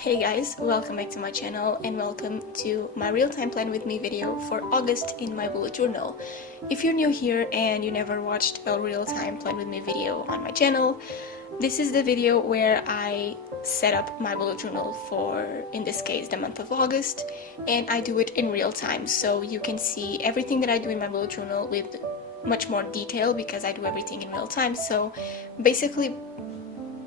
Hey guys, welcome back to my channel and welcome to my real-time plan with me video for August in my bullet journal. If you're new here and you never watched a real-time plan with me video on my channel, this is the video where I set up my bullet journal for, in this case, the month of August, and I do it in real time so you can see everything that I do in my bullet journal with much more detail because I do everything in real time. So basically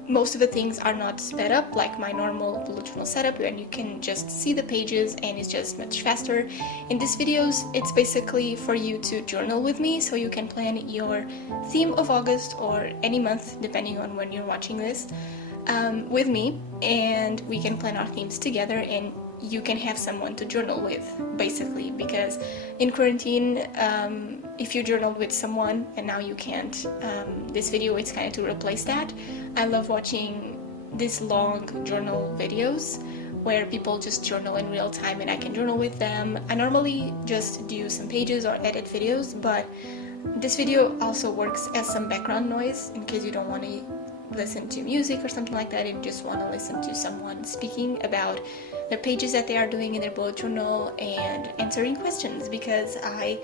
most of the things are not sped up like my normal bullet journal setup, and you can just see the pages and it's just much faster. In these videos, it's basically for you to journal with me so you can plan your theme of August or any month depending on when you're watching this with me, and we can plan our themes together and you can have someone to journal with, basically, because in quarantine, if you journal with someone and now you can't, this video is kind of to replace that. I love watching these long journal videos where people just journal in real time and I can journal with them. I normally just do some pages or edit videos, but this video also works as some background noise in case you don't want to listen to music or something like that and you just want to listen to someone speaking about the pages that they are doing in their bullet journal and answering questions, because I,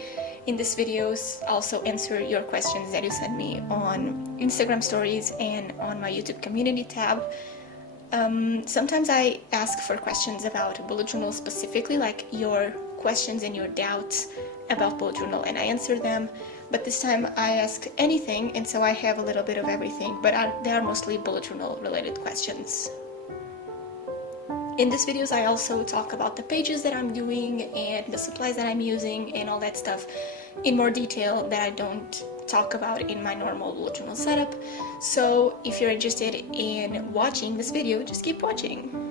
in these videos, also answer your questions that you send me on Instagram stories and on my YouTube community tab. Sometimes I ask for questions about bullet journal specifically, like your questions and your doubts about bullet journal, and I answer them. But this time I asked anything, and so I have a little bit of everything, but they are mostly bullet journal related questions. In these videos I also talk about the pages that I'm doing and the supplies that I'm using and all that stuff in more detail that I don't talk about in my normal bullet journal setup. So if you're interested in watching this video, just keep watching.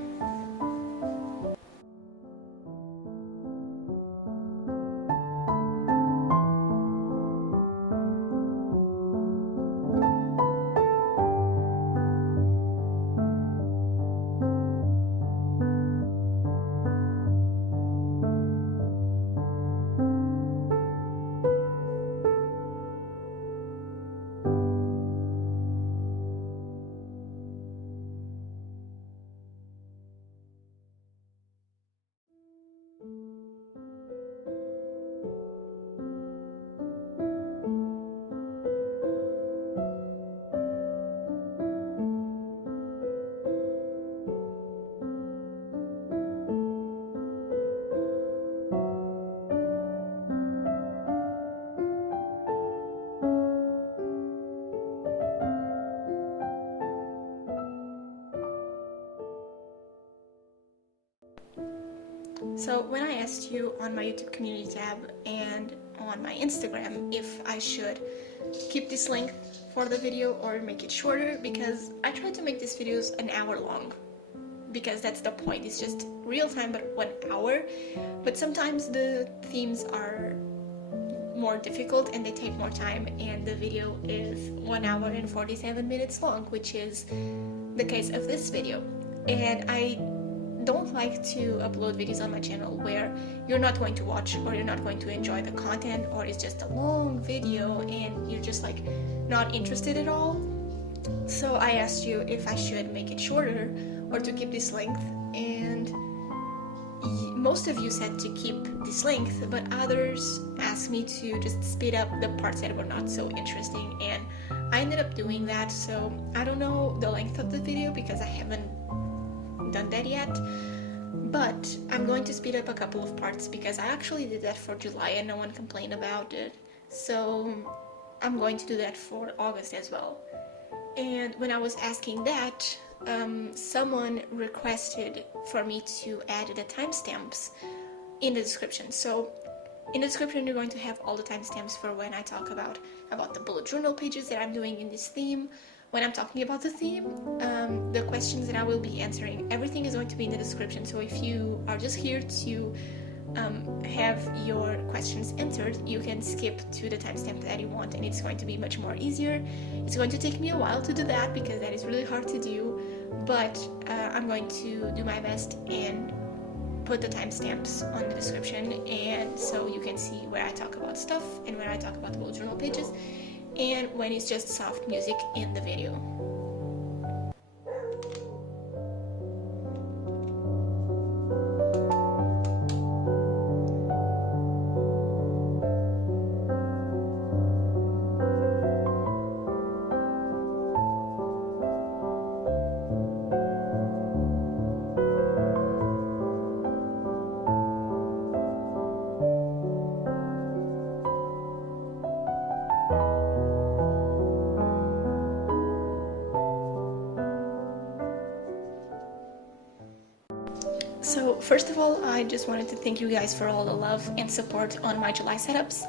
So when I asked you on my YouTube community tab and on my Instagram if I should keep this length for the video or make it shorter, because I try to make these videos an hour long, because that's the point. It's just real time but 1 hour, but sometimes the themes are more difficult and they take more time, and the video is 1 hour and 47 minutes long, which is the case of this video. And I don't like to upload videos on my channel where you're not going to watch or you're not going to enjoy the content, or it's just a long video and you're just like not interested at all. So I asked you if I should make it shorter or to keep this length, and most of you said to keep this length, but others asked me to just speed up the parts that were not so interesting, and I ended up doing that. So I don't know the length of the video because I haven't done that yet, but I'm going to speed up a couple of parts because I actually did that for July and no one complained about it, so I'm going to do that for August as well. And when I was asking that, someone requested for me to add the timestamps in the description. So in the description you're going to have all the timestamps for when I talk about the bullet journal pages that I'm doing in this theme. When I'm talking about the theme, the questions that I will be answering, everything is going to be in the description. So if you are just here to have your questions answered, you can skip to the timestamp that you want and it's going to be much more easier. It's going to take me a while to do that because that is really hard to do, but I'm going to do my best and put the timestamps on the description, and so you can see where I talk about stuff and where I talk about the bullet journal pages and when it's just soft music in the video. So first of all, I just wanted to thank you guys for all the love and support on my July setups.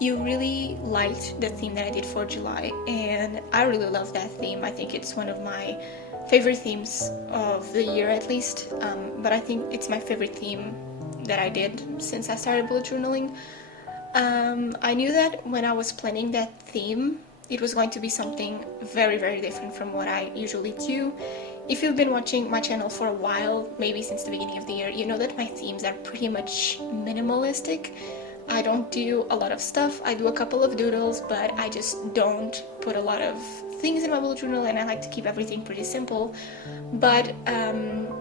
You really liked the theme that I did for July, and I really love that theme. I think it's one of my favorite themes of the year, at least, but I think it's my favorite theme that I did since I started bullet journaling. I knew that when I was planning that theme, it was going to be something very, very different from what I usually do. If you've been watching my channel for a while, maybe since the beginning of the year, you know that my themes are pretty much minimalistic. I don't do a lot of stuff. I do a couple of doodles, but I just don't put a lot of things in my bullet journal, and I like to keep everything pretty simple. But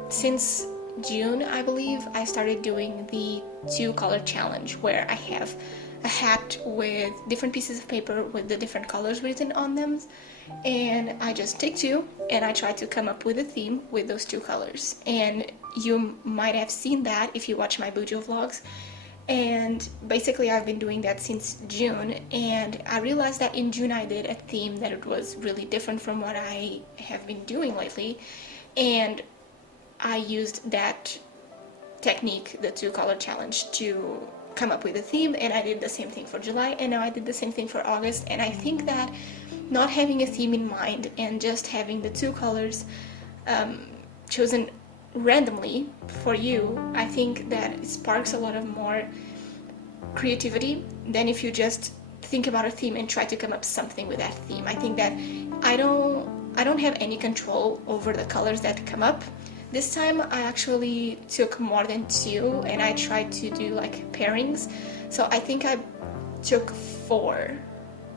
since June, I believe, I started doing the 2-color challenge, where I have a hat with different pieces of paper with the different colors written on them, and I just take 2 and I try to come up with a theme with those 2 colors. And you might have seen that if you watch my Bujo vlogs. And basically I've been doing that since June, and I realized that in June I did a theme that it was really different from what I have been doing lately, and I used that technique, the 2-color challenge, to come up with a theme, and I did the same thing for July, and now I did the same thing for August. And I think that not having a theme in mind and just having the 2 colors chosen randomly for you, I think that it sparks a lot of more creativity than if you just think about a theme and try to come up something with that theme. I think that I don't have any control over the colors that come up. This time I actually took more than 2 and I tried to do like pairings. So I think I took 4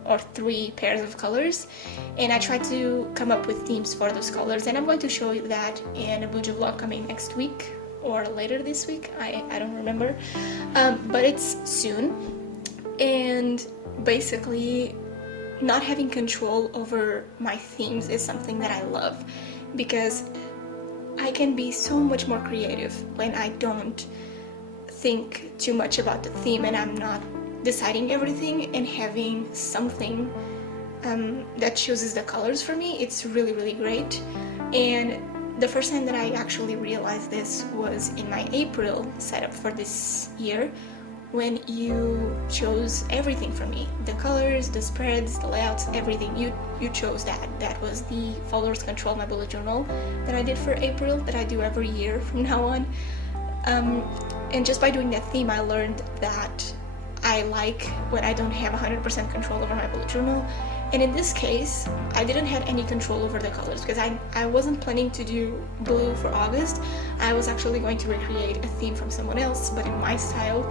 or 3 pairs of colors, and I tried to come up with themes for those colors, and I'm going to show you that in a Bujo vlog coming next week or later this week. I don't remember, but it's soon. And basically not having control over my themes is something that I love, because I can be so much more creative when I don't think too much about the theme and I'm not deciding everything and having something that chooses the colors for me. It's really, really great. And the first time that I actually realized this was in my April setup for this year, when you chose everything for me, the colors, the spreads, the layouts, everything. You chose that. That was the followers control my bullet journal that I did for April, that I do every year from now on. And just by doing that theme, I learned that I like when I don't have 100% control over my bullet journal. And in this case, I didn't have any control over the colors, because I wasn't planning to do blue for August. I was actually going to recreate a theme from someone else, but in my style.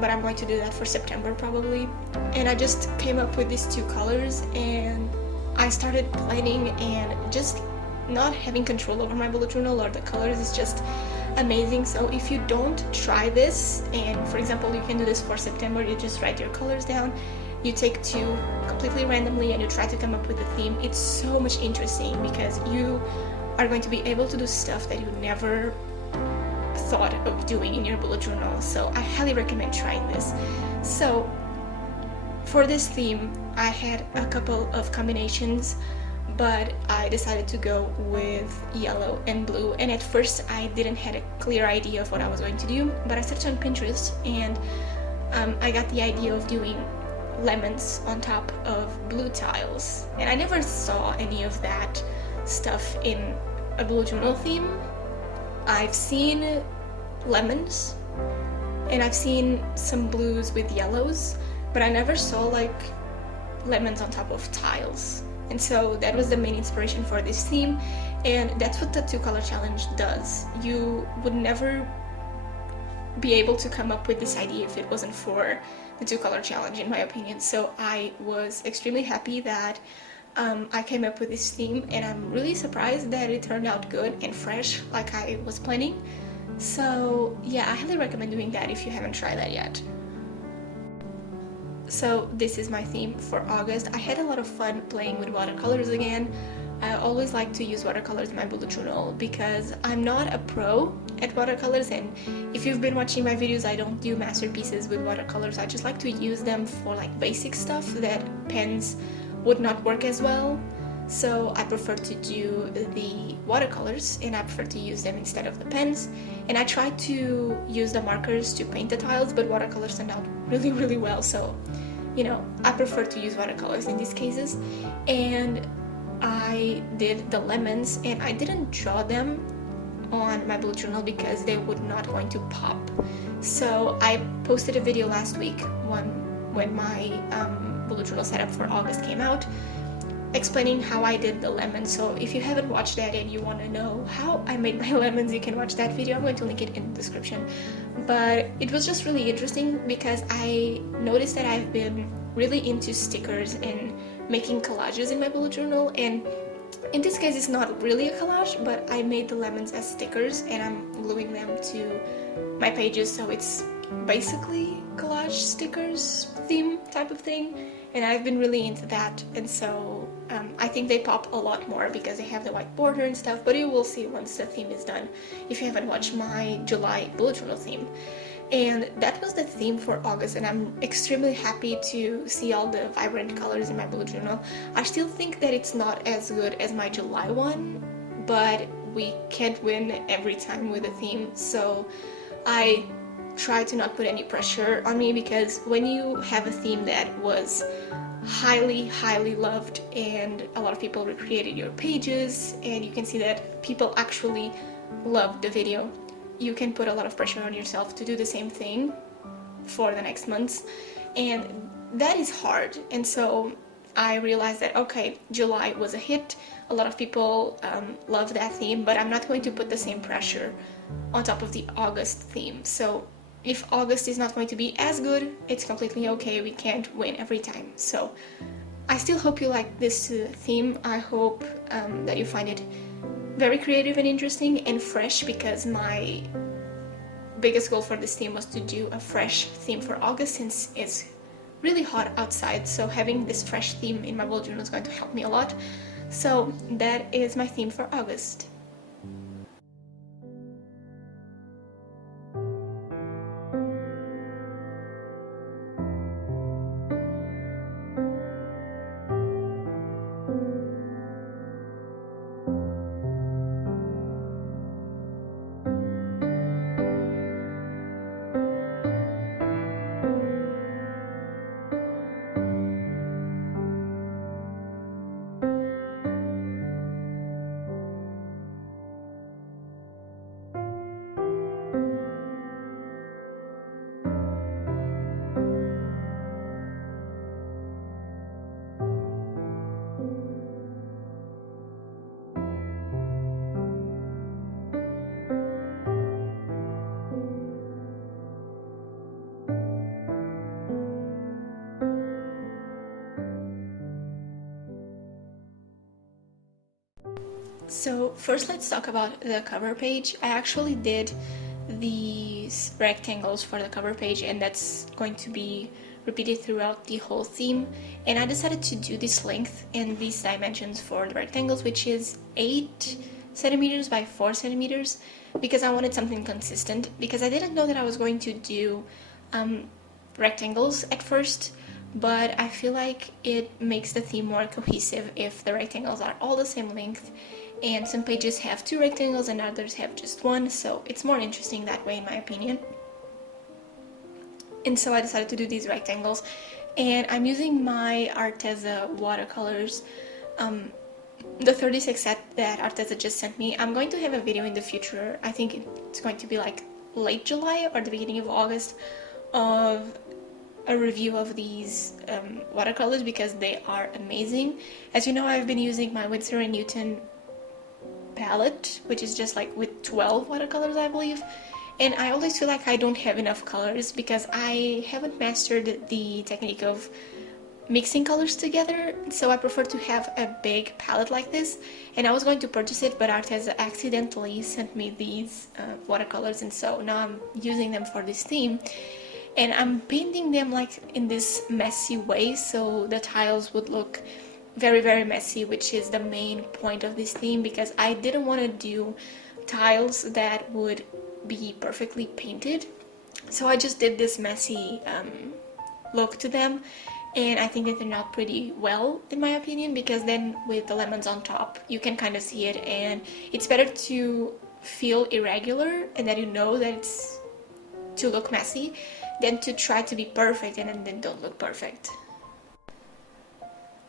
But I'm going to do that for September probably. And I just came up with these 2 colors, and I started planning, and just not having control over my bullet journal or the colors is just amazing. So if you don't try this, and for example you can do this for September, you just write your colors down, you take 2 completely randomly and you try to come up with a theme. It's so much interesting, because you are going to be able to do stuff that you never thought of doing in your bullet journal. So I highly recommend trying this. So for this theme I had a couple of combinations, but I decided to go with yellow and blue. And at first I didn't have a clear idea of what I was going to do, but I searched on Pinterest, and I got the idea of doing lemons on top of blue tiles. And I never saw any of that stuff in a bullet journal theme. I've seen lemons and I've seen some blues with yellows, but I never saw like lemons on top of tiles. And so that was the main inspiration for this theme, and that's what the 2-color challenge does. You would never be able to come up with this idea if it wasn't for the 2-color challenge, in my opinion. So I was extremely happy that I came up with this theme, and I'm really surprised that it turned out good and fresh like I was planning. So yeah, I highly recommend doing that if you haven't tried that yet. So this is my theme for August. I had a lot of fun playing with watercolors again. I always like to use watercolors in my bullet journal because I'm not a pro at watercolors, and if you've been watching my videos, I don't do masterpieces with watercolors. I just like to use them for like basic stuff that pens would not work as well. so I prefer to do the watercolors, and I prefer to use them instead of the pens. And I try to use the markers to paint the tiles, but watercolors turned out really well, so you know, I prefer to use watercolors in these cases. And I did the lemons, and I didn't draw them on my bullet journal because they would not going to pop. So I posted a video last week when my bullet journal setup for August came out, explaining how I did the lemons. So if you haven't watched that and you want to know how I made my lemons, you can watch that video. I'm going to link it in the description. But it was just really interesting because I noticed that I've been really into stickers and making collages in my bullet journal, and in this case it's not really a collage, but I made the lemons as stickers and I'm gluing them to my pages, so it's basically collage stickers theme type of thing, and I've been really into that. And so I think they pop a lot more because they have the white border and stuff, but you will see once the theme is done if you haven't watched my July bullet journal theme. And that was the theme for August, and I'm extremely happy to see all the vibrant colors in my bullet journal. I still think that it's not as good as my July one, but we can't win every time with a theme, so I try to not put any pressure on me, because when you have a theme that was highly loved and a lot of people recreated your pages and you can see that people actually loved the video, you can put a lot of pressure on yourself to do the same thing for the next months, and that is hard. And so I realized that, okay, July was a hit, a lot of people love that theme, but I'm not going to put the same pressure on top of the August theme. So if August is not going to be as good, it's completely okay, we can't win every time. So I still hope you like this theme. I hope that you find it very creative and interesting and fresh, because my biggest goal for this theme was to do a fresh theme for August since it's really hot outside, so having this fresh theme in my bullet journal is going to help me a lot. So that is my theme for August. So first let's talk about the cover page. I actually did these rectangles for the cover page, and that's going to be repeated throughout the whole theme. And I decided to do this length and these dimensions for the rectangles, which is 8 centimeters by 4 centimeters, because I wanted something consistent, because I didn't know that I was going to do rectangles at first, but I feel like it makes the theme more cohesive if the rectangles are all the same length, and some pages have 2 rectangles and others have just 1, so it's more interesting that way in my opinion. And so I decided to do these rectangles, and I'm using my Arteza watercolors, the 36 set that Arteza just sent me. I'm going to have a video in the future, I think it's going to be like late July or the beginning of August, of a review of these watercolors, because they are amazing. As you know, I've been using my Winsor & Newton palette, which is just like with 12 watercolors I believe, and I always feel like I don't have enough colors because I haven't mastered the technique of mixing colors together, so I prefer to have a big palette like this. And I was going to purchase it, but Arteza accidentally sent me these watercolors, and so now I'm using them for this theme, and I'm painting them like in this messy way, so the tiles would look very messy, which is the main point of this theme, because I didn't want to do tiles that would be perfectly painted, so I just did this messy look to them. and I think they turned out pretty well in my opinion, because then with the lemons on top you can kind of see it, and it's better to feel irregular and that you know that it's to look messy than to try to be perfect and then don't look perfect.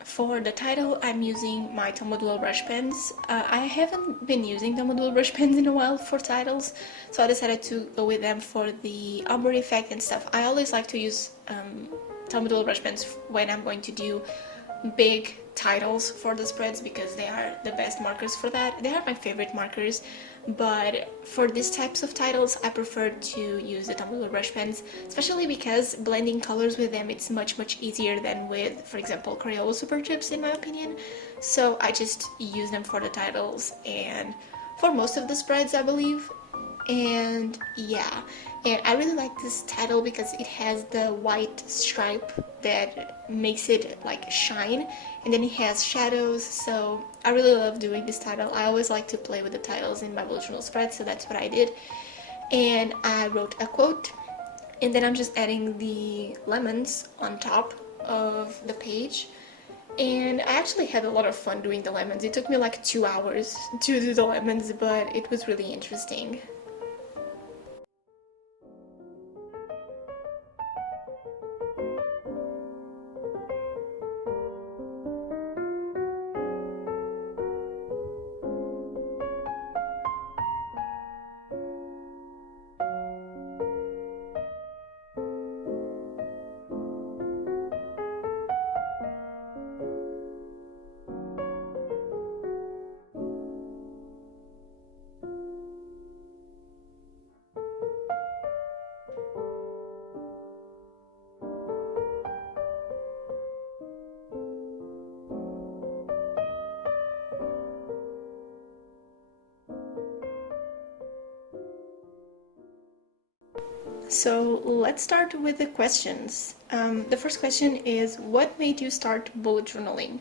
For the title, I'm using my Tombow Dual brush pens. I haven't been using Tombow Dual brush pens in a while for titles, so I decided to go with them for the umber effect and stuff. I always like to use Tombow Dual brush pens when I'm going to do big titles for the spreads, because they are the best markers for that. They are my favorite markers, but for these types of titles I prefer to use the Tombow brush pens, especially because blending colors with them it's much easier than with, for example, Crayola Super Chips in my opinion. So I just use them for the titles and for most of the spreads, I believe. And yeah, and I really like this title because it has the white stripe that makes it like shine, and then it has shadows, so I really love doing this title. I always like to play with the titles in my bullet journal spread, so that's what I did. And I wrote a quote, and then I'm just adding the lemons on top of the page. And I actually had a lot of fun doing the lemons. It took me like 2 hours to do the lemons, but it was really interesting. So let's start with the questions. The first question is, what made you start bullet journaling?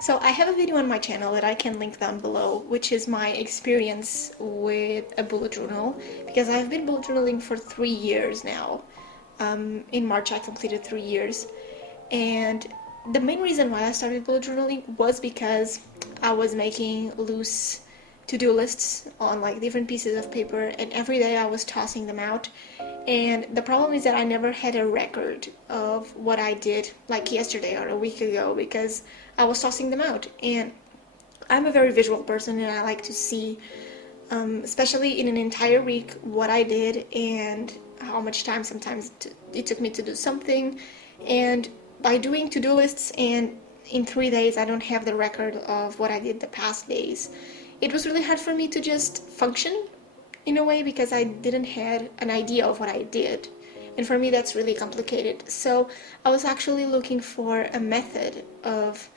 So I have a video on my channel that I can link down below, which is my experience with a bullet journal, because I've been bullet journaling for 3 years now. In March I completed 3 years, and the main reason why I started bullet journaling was because I was making loose to-do lists on like different pieces of paper, and every day I was tossing them out. And the problem is that I never had a record of what I did like yesterday or a week ago, because I was tossing them out. And I'm a very visual person, and I like to see, especially in an entire week, what I did and how much time sometimes it took me to do something. And by doing to-do lists and in 3 days I don't have the record of what I did the past days, it was really hard for me to just function in a way, because I didn't have an idea of what I did, and for me that's really complicated. So I was actually looking for a method of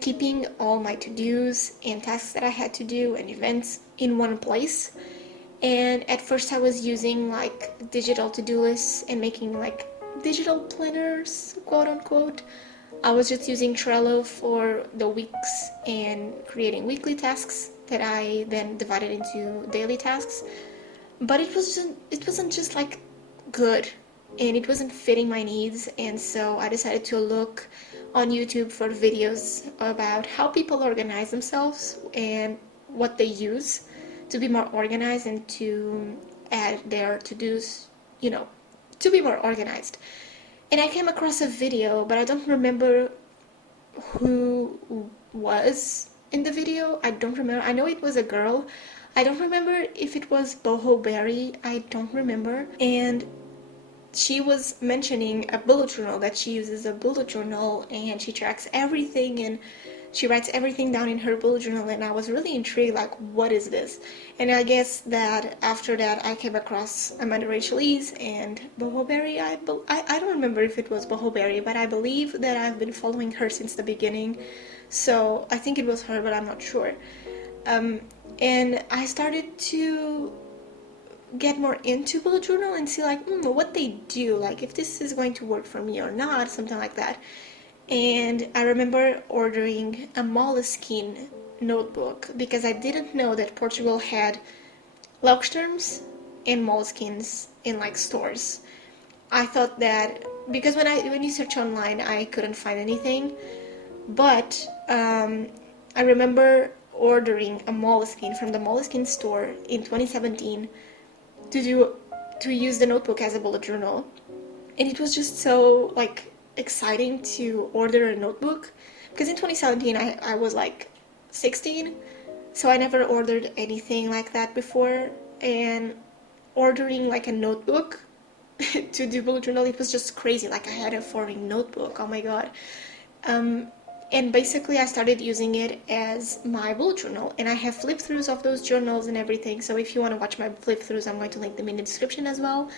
keeping all my to-dos and tasks that I had to do and events in one place. And at first I was using like digital to-do lists and making like digital planners, quote unquote. I was just using Trello for the weeks and creating weekly tasks that I then divided into daily tasks. But it wasn't just like good, and it wasn't fitting my needs, and so I decided to look on YouTube for videos about how people organize themselves and what they use to be more organized and to add their to-dos, to be more organized. And I came across a video, but I don't remember who was in the video. I don't remember. I know it was a girl. I don't remember if it was Boho Berry. I don't remember. And she was mentioning a bullet journal, that she uses a bullet journal and she tracks everything and she writes everything down in her bullet journal, and I was really intrigued, like, what is this? And I guess that after that I came across Amanda Rachel Ease and Boho Berry. I don't remember if it was Boho Berry, but I believe that I've been following her since the beginning, so I think it was her, but I'm not sure. And I started to get more into bullet journal and see like what they do, like if this is going to work for me or not, something like that. And I remember ordering a Moleskine notebook because I didn't know that Portugal had Leuchtturms and Moleskines in like stores. I thought that because when you search online, I couldn't find anything. But I remember ordering a Moleskine from the Moleskine store in 2017 to use the notebook as a bullet journal, and it was just so like exciting to order a notebook, because in 2017 I was like 16, so I never ordered anything like that before, and ordering like a notebook to do bullet journal, it was just crazy. Like, I had a foreign notebook, oh my god. um, and basically I started using it as my bullet journal, and I have flip throughs of those journals and everything, so if you want to watch my flip throughs, I'm going to link them in the description as well.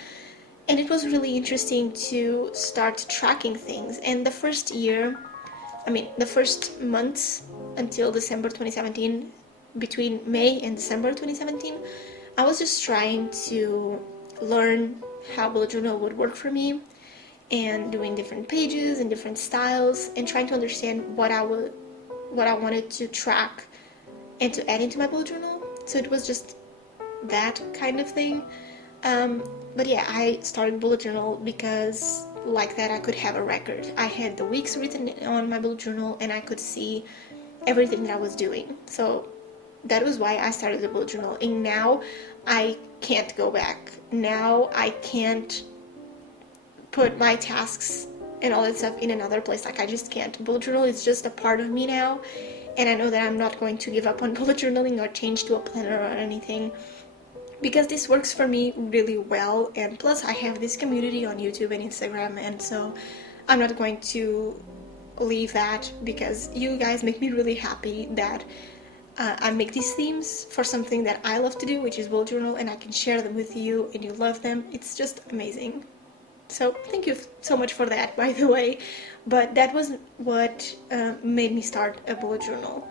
And it was really interesting to start tracking things. And the first year, the first months until December 2017, between May and December 2017, I was just trying to learn how bullet journal would work for me, and doing different pages and different styles, and trying to understand what I wanted to track and to add into my bullet journal. So it was just that kind of thing. But yeah, I started bullet journal because like that I could have a record. I had the weeks written on my bullet journal, and I could see everything that I was doing. So that was why I started the bullet journal. And now I can't go back. Now I can't put my tasks and all that stuff in another place. Like, I just can't. Bullet journal is just a part of me now, and I know that I'm not going to give up on bullet journaling or change to a planner or anything, because this works for me really well. And plus I have this community on YouTube and Instagram, and so I'm not going to leave that, because you guys make me really happy that I make these themes for something that I love to do, which is bullet journal, and I can share them with you and you love them. It's just amazing. So thank you so much for that, by the way. But that was what made me start a bullet journal.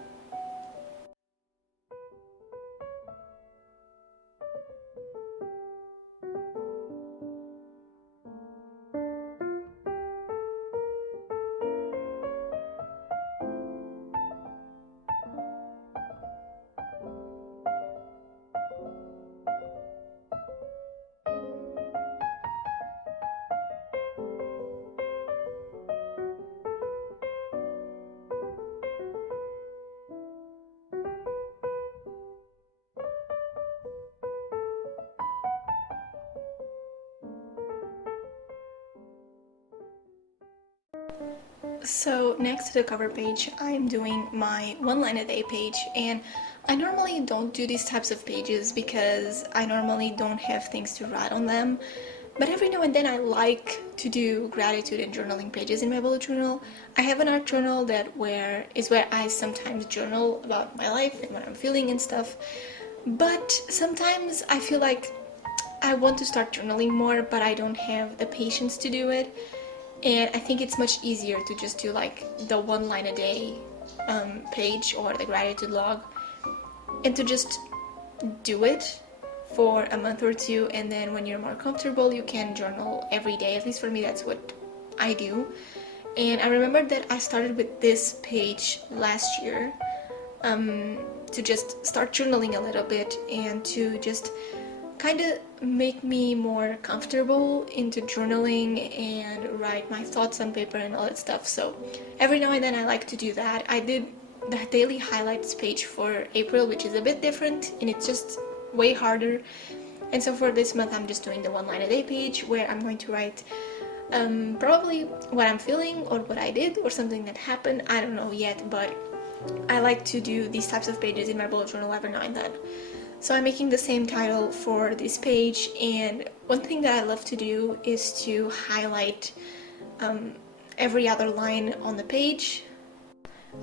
So next to the cover page, I'm doing my one line a day page, and I normally don't do these types of pages because I normally don't have things to write on them, but every now and then I like to do gratitude and journaling pages in my bullet journal. I have an art journal where I sometimes journal about my life and what I'm feeling and stuff, but sometimes I feel like I want to start journaling more, but I don't have the patience to do it. And I think it's much easier to just do like the one line a day page, or the gratitude log, and to just do it for a month or two, and then when you're more comfortable you can journal every day. At least for me, that's what I do. And I remember that I started with this page last year, to just start journaling a little bit, and to just kind of make me more comfortable into journaling and write my thoughts on paper and all that stuff. So every now and then I like to do that. I did the daily highlights page for April, which is a bit different, and it's just way harder. And so for this month I'm just doing the one line a day page, where I'm going to write probably what I'm feeling, or what I did, or something that happened. I don't know yet, but I like to do these types of pages in my bullet journal every now and then. So I'm making the same title for this page, and one thing that I love to do is to highlight every other line on the page.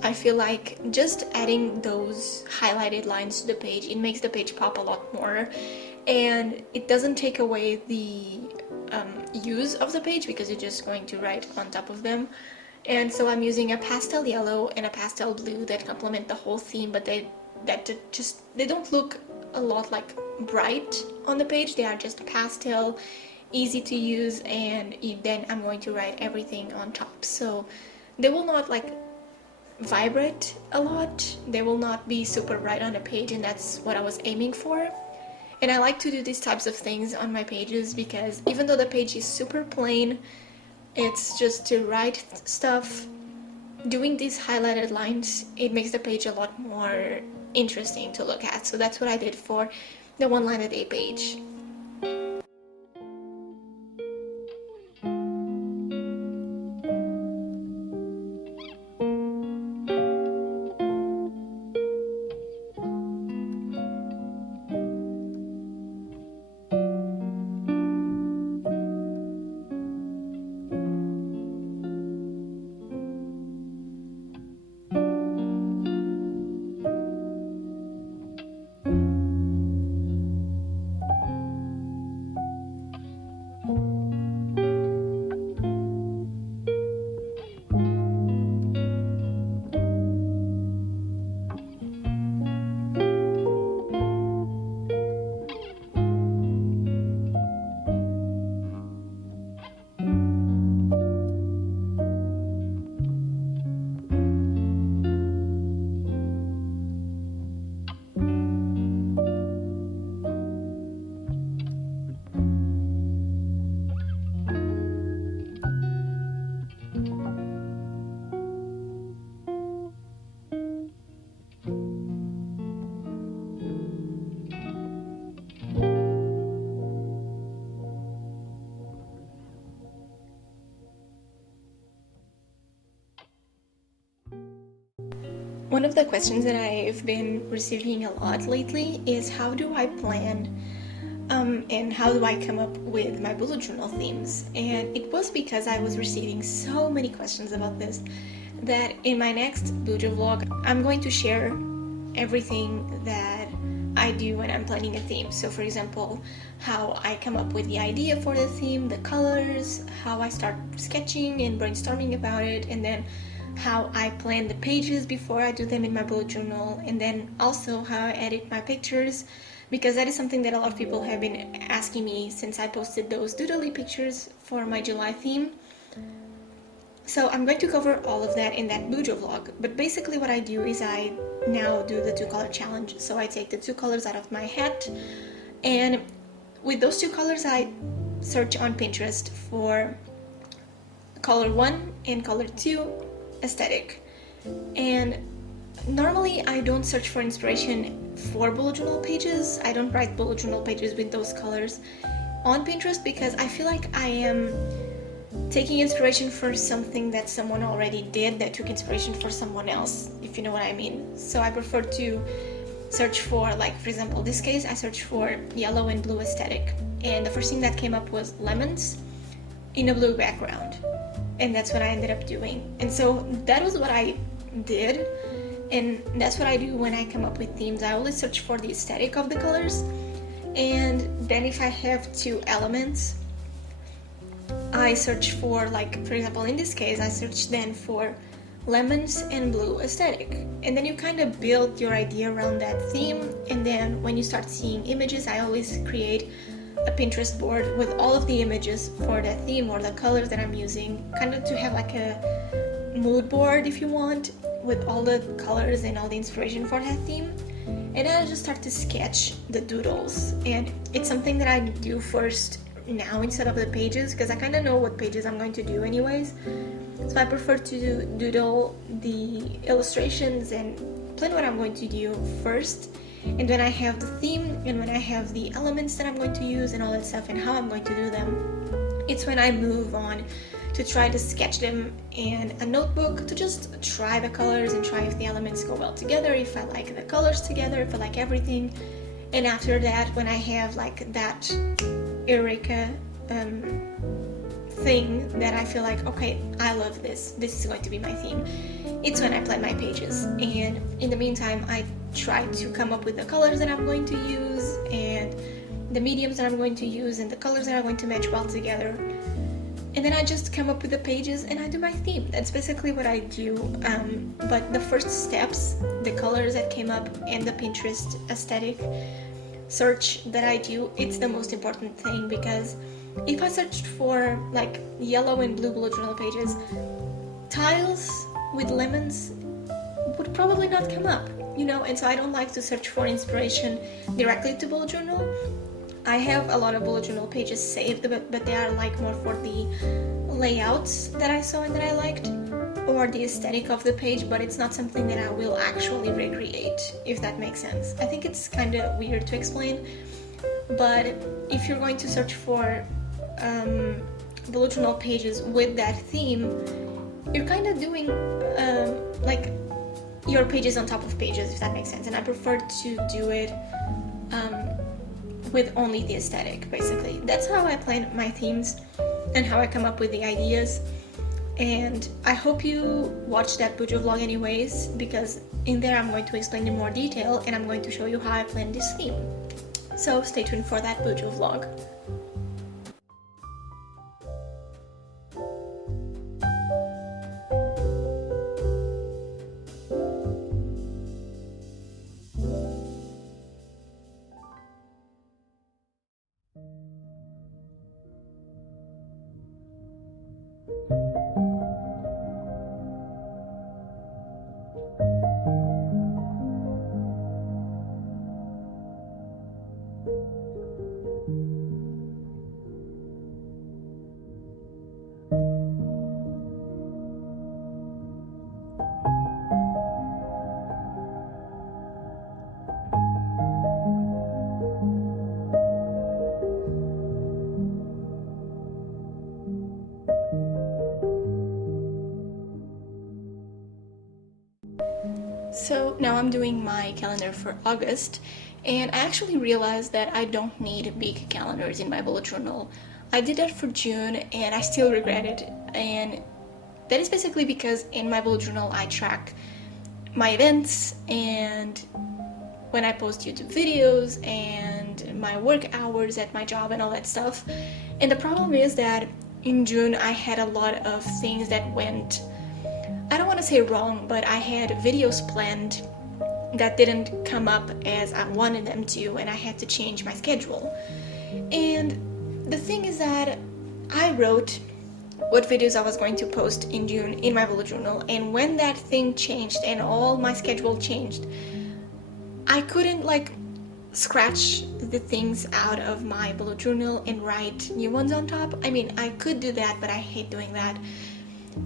I feel like just adding those highlighted lines to the page, it makes the page pop a lot more, and it doesn't take away the use of the page, because you're just going to write on top of them. And so I'm using a pastel yellow and a pastel blue that complement the whole theme, but they don't look a lot like bright on the page. They are just pastel, easy to use, and then I'm going to write everything on top, so they will not like vibrate a lot. They will not be super bright on the page, and that's what I was aiming for. And I like to do these types of things on my pages, because even though the page is super plain, It's just to write stuff. Doing these highlighted lines, it makes the page a lot more interesting to look at. So that's what I did for the one line a day page. One of the questions that I've been receiving a lot lately is how do I plan and how do I come up with my bullet journal themes? And it was because I was receiving so many questions about this that in my next Bujo vlog, I'm going to share everything that I do when I'm planning a theme. So for example, how I come up with the idea for the theme, the colors, how I start sketching and brainstorming about it, and then how I plan the pages before I do them in my bullet journal, and then also how I edit my pictures, because that is something that a lot of people have been asking me since I posted those doodly pictures for my July theme. So I'm going to cover all of that in that Bujo vlog, but basically what I do is I now do the 2-color challenge. So I take the 2 colors out of my hat, and with those 2 colors I search on Pinterest for color 1 and color 2 aesthetic. And normally I don't search for inspiration for bullet journal pages. I don't write bullet journal pages with those colors on Pinterest because I feel like I am taking inspiration for something that someone already did that took inspiration for someone else, if you know what I mean. So I prefer to search for, like for example this case, I searched for yellow and blue aesthetic, and the first thing that came up was lemons in a blue background, and that's what I ended up doing. And so that was what I did, and that's what I do when I come up with themes. I always search for the aesthetic of the colors, and then if I have 2 elements, I search for, like for example in this case I searched then for lemons and blue aesthetic, and then you kind of build your idea around that theme. And then when you start seeing images, I always create a Pinterest board with all of the images for that theme or the colors that I'm using, kind of to have like a mood board if you want, with all the colors and all the inspiration for that theme. And then I just start to sketch the doodles, and it's something that I do first now instead of the pages, because I kind of know what pages I'm going to do anyways. So I prefer to doodle the illustrations and plan what I'm going to do first, and when I have the theme and when I have the elements that I'm going to use and all that stuff and how I'm going to do them, it's when I move on to try to sketch them in a notebook, to just try the colors and try if the elements go well together, if I like the colors together, if I like everything. And after that, when I have like that eureka thing that I feel like, okay, I love this is going to be my theme, it's when I plan my pages. And in the meantime, I try to come up with the colors that I'm going to use and the mediums that I'm going to use and the colors that are going to match well together. And then I just come up with the pages and I do my theme. That's basically what I do. But the first steps, the colors that came up and the Pinterest aesthetic search that I do, it's the most important thing, because if I searched for like yellow and blue bullet journal pages, tiles with lemons would probably not come up, you know. And so I don't like to search for inspiration directly to bullet journal. I have a lot of bullet journal pages saved, but they are like more for the layouts that I saw and that I liked, or the aesthetic of the page, but it's not something that I will actually recreate, if that makes sense. I think it's kind of weird to explain, but if you're going to search for bullet journal pages with that theme, you're kind of doing like your pages on top of pages, if that makes sense. And I prefer to do it with only the aesthetic, basically. That's how I plan my themes and how I come up with the ideas. And I hope you watch that Bujo vlog anyways, because in there I'm going to explain in more detail and I'm going to show you how I plan this theme. So stay tuned for that Bujo vlog. So now I'm doing my calendar for August, and I actually realized that I don't need big calendars in my bullet journal. I did that for June and I still regret it, and that is basically because in my bullet journal I track my events and when I post YouTube videos and my work hours at my job and all that stuff. And the problem is that in June I had a lot of things that went, I don't want to say wrong, but I had videos planned that didn't come up as I wanted them to, and I had to change my schedule. And the thing is that I wrote what videos I was going to post in June in my bullet journal, and when that thing changed and all my schedule changed, I couldn't like scratch the things out of my bullet journal and write new ones on top. I mean, I could do that, but I hate doing that.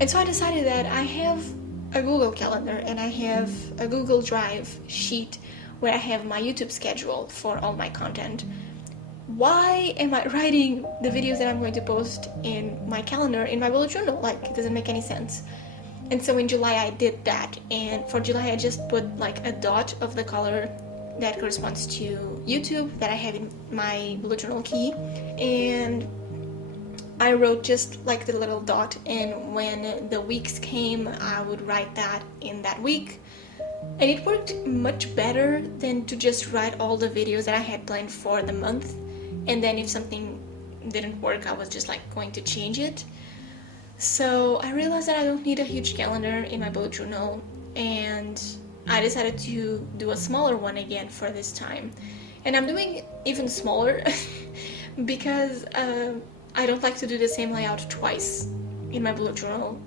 And so I decided that I have a Google Calendar and I have a Google Drive sheet where I have my YouTube schedule for all my content. Why am I writing the videos that I'm going to post in my calendar in my bullet journal? Like, it doesn't make any sense. And so in July I did that, and for July I just put like a dot of the color that corresponds to YouTube that I have in my bullet journal key, and I wrote just like the little dot, and when the weeks came I would write that in that week. And it worked much better than to just write all the videos that I had planned for the month, and then if something didn't work I was just like going to change it. So I realized that I don't need a huge calendar in my bullet journal, and I decided to do a smaller one again for this time. And I'm doing even smaller because I don't like to do the same layout twice in my bullet journal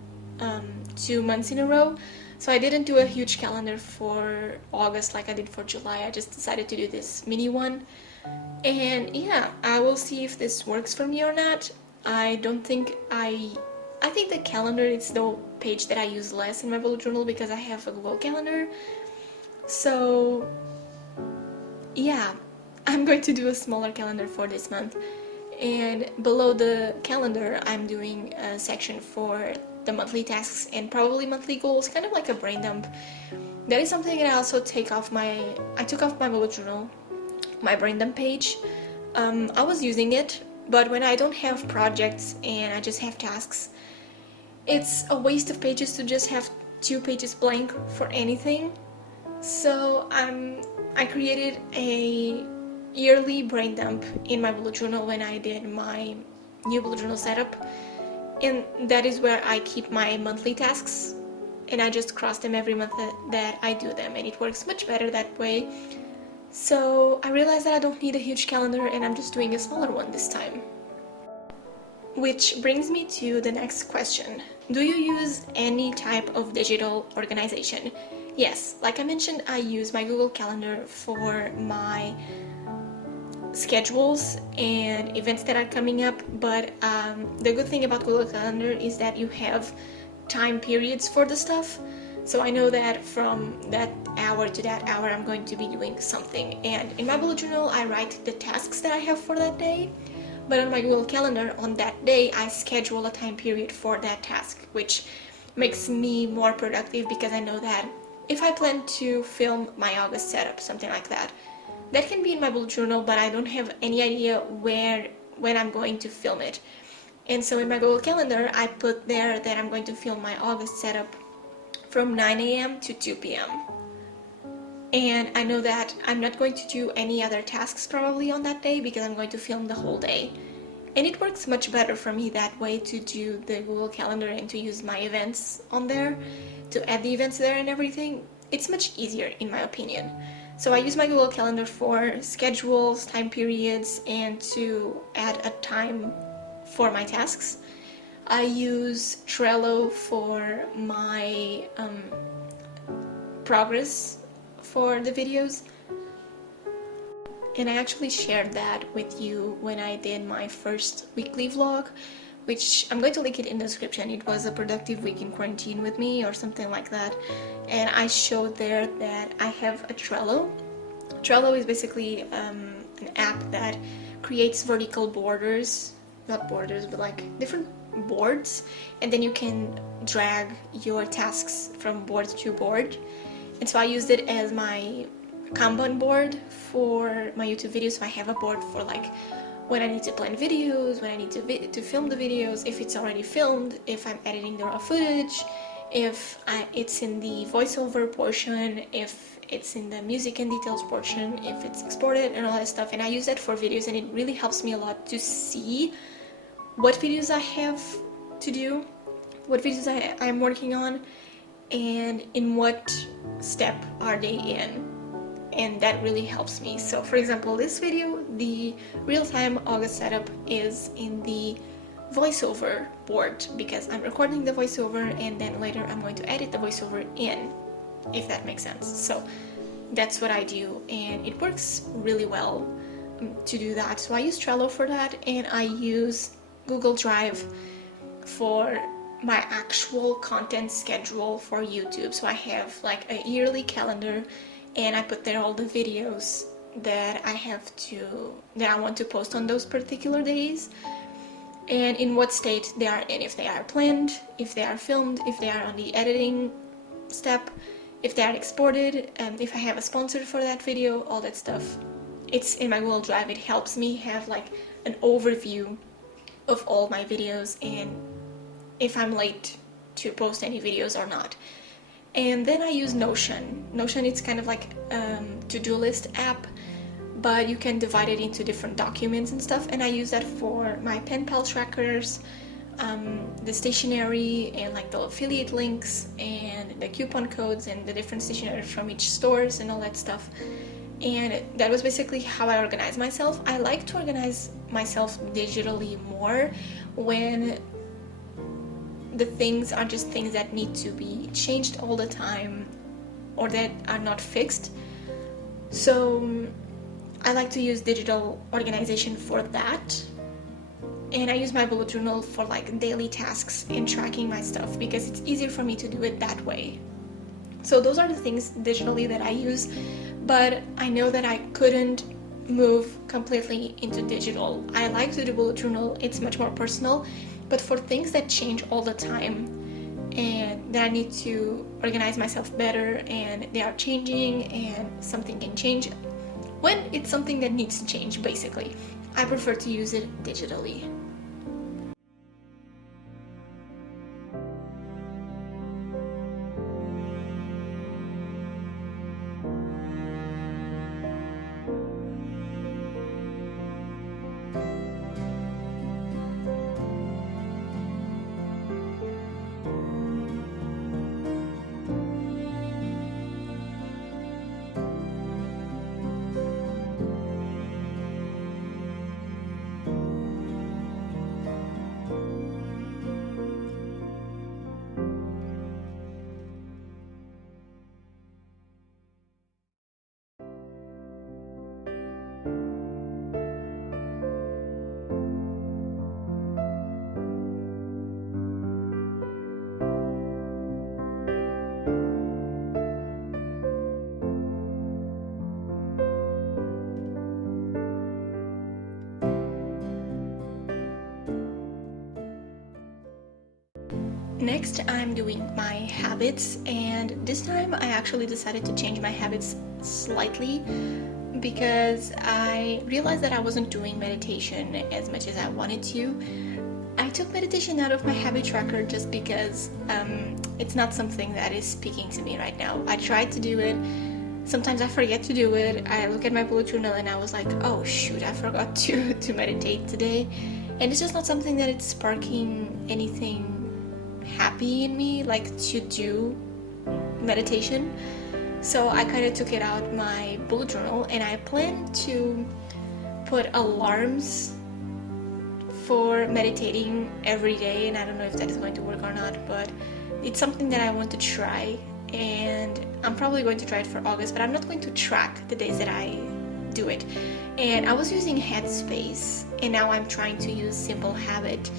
2 months in a row. So I didn't do a huge calendar for August like I did for July. I just decided to do this mini one. And yeah, I will see if this works for me or not. I think the calendar is the page that I use less in my bullet journal because I have a Google Calendar. So yeah, I'm going to do a smaller calendar for this month. And below the calendar I'm doing a section for the monthly tasks and probably monthly goals, kind of like a brain dump. That is something that I also took off my bullet journal, my brain dump page. I was using it, but when I don't have projects and I just have tasks, it's a waste of pages to just have 2 pages blank for anything. So I created a yearly brain dump in my bullet journal when I did my new bullet journal setup, and that is where I keep my monthly tasks, and I just cross them every month that I do them, and it works much better that way. So I realized that I don't need a huge calendar, and I'm just doing a smaller one this time. Which brings me to the next question. Do you use any type of digital organization? Yes, like I mentioned, I use my Google Calendar for my schedules and events that are coming up, but the good thing about Google Calendar is that you have time periods for the stuff. So I know that from that hour to that hour I'm going to be doing something, and in my bullet journal I write the tasks that I have for that day, but on my Google Calendar on that day I schedule a time period for that task, which makes me more productive because I know that if I plan to film my August setup, something like that, that can be in my bullet journal, but I don't have any idea when I'm going to film it. And so in my Google Calendar I put there that I'm going to film my August setup from 9 a.m. to 2 p.m. And I know that I'm not going to do any other tasks probably on that day because I'm going to film the whole day. And it works much better for me that way to do the Google Calendar and to use my events on there, to add the events there and everything. It's much easier in my opinion. So I use my Google Calendar for schedules, time periods, and to add a time for my tasks. I use Trello for my progress for the videos, and I actually shared that with you when I did my first weekly vlog, which I'm going to link it in the description. It was a productive week in quarantine with me or something like that, and I showed there that I have a Trello. Trello is basically an app that creates vertical borders, not borders, but like different boards, and then you can drag your tasks from board to board. And so I used it as my Kanban board for my YouTube videos. So I have a board for like when I need to plan videos, when I need to film the videos, if it's already filmed, if I'm editing the raw footage, if it's in the voiceover portion, if it's in the music and details portion, if it's exported and all that stuff. And I use that for videos, and it really helps me a lot to see what videos I have to do, what videos I'm working on, and in what step are they in, and that really helps me. So for example, this video, the real-time August setup, is in the voiceover board because I'm recording the voiceover and then later I'm going to edit the voiceover in, if that makes sense. So that's what I do, and it works really well to do that. So I use Trello for that, and I use Google Drive for my actual content schedule for YouTube. So I have like a yearly calendar, and I put there all the videos that I want to post on those particular days, and in what state they are in, if they are planned, if they are filmed, if they are on the editing step, if they are exported, if I have a sponsor for that video, all that stuff. It's in my Google Drive. It helps me have like an overview of all my videos and if I'm late to post any videos or not. And then I use Notion. Notion, it's kind of like to-do list app, but you can divide it into different documents and stuff, and I use that for my pen pal trackers, the stationery, and like the affiliate links and the coupon codes and the different stationery from each stores and all that stuff. And that was basically how I organize myself. I like to organize myself digitally more when the things are just things that need to be changed all the time or that are not fixed. So I like to use digital organization for that. And I use my bullet journal for like daily tasks and tracking my stuff because it's easier for me to do it that way. So those are the things digitally that I use, but I know that I couldn't move completely into digital. I like to do bullet journal, it's much more personal, but for things that change all the time and that I need to organize myself better and they are changing and something can change, when it's something that needs to change basically, I prefer to use it digitally. Next, I'm doing my habits, and this time I actually decided to change my habits slightly because I realized that I wasn't doing meditation as much as I wanted to. I took meditation out of my habit tracker just because it's not something that is speaking to me right now. I tried to do it. Sometimes I forget to do it. I look at my bullet journal and I was like, oh shoot, I forgot to meditate today. And it's just not something that it's sparking anything happy in me, like to do meditation. So I kind of took it out my bullet journal, and I plan to put alarms for meditating every day, and I don't know if that is going to work or not, but it's something that I want to try, and I'm probably going to try it for August, but I'm not going to track the days that I do it. And I was using Headspace, and now I'm trying to use Simple Habit.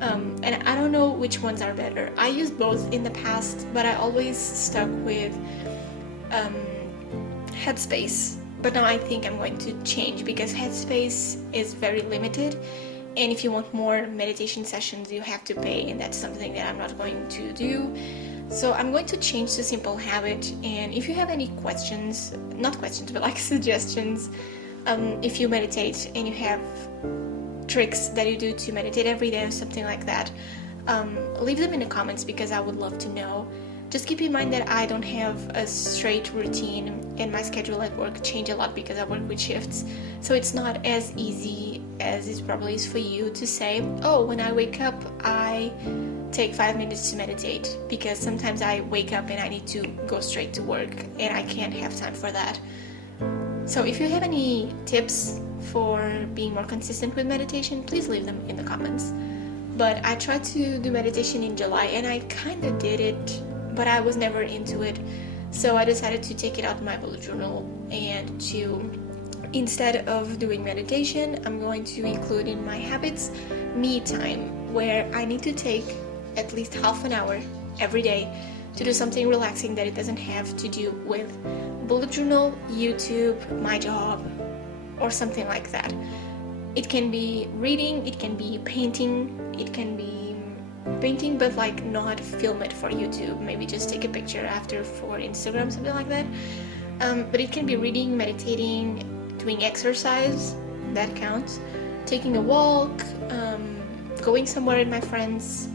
And I don't know which ones are better. I used both in the past, but I always stuck with Headspace. But now I think I'm going to change because Headspace is very limited, and if you want more meditation sessions you have to pay, and that's something that I'm not going to do. So I'm going to change to Simple Habit. And if you have any questions, not questions but like suggestions, if you meditate and you have tricks that you do to meditate every day or something like that, leave them in the comments because I would love to know. Just keep in mind that I don't have a straight routine, and my schedule at work change a lot because I work with shifts, so it's not as easy as it probably is for you to say, oh, when I wake up I take 5 minutes to meditate, because sometimes I wake up and I need to go straight to work and I can't have time for that. So if you have any tips for being more consistent with meditation, please leave them in the comments. But I tried to do meditation in July and I kind of did it, but I was never into it. So I decided to take it out of my bullet journal, and to, instead of doing meditation, I'm going to include in my habits me time, where I need to take at least half an hour every day to do something relaxing that it doesn't have to do with bullet journal, YouTube, my job, or something like that. It can be reading, it can be painting, but like not film it for YouTube, maybe just take a picture after for Instagram, something like that. But it can be reading, meditating, doing exercise, that counts, taking a walk, going somewhere with my friends,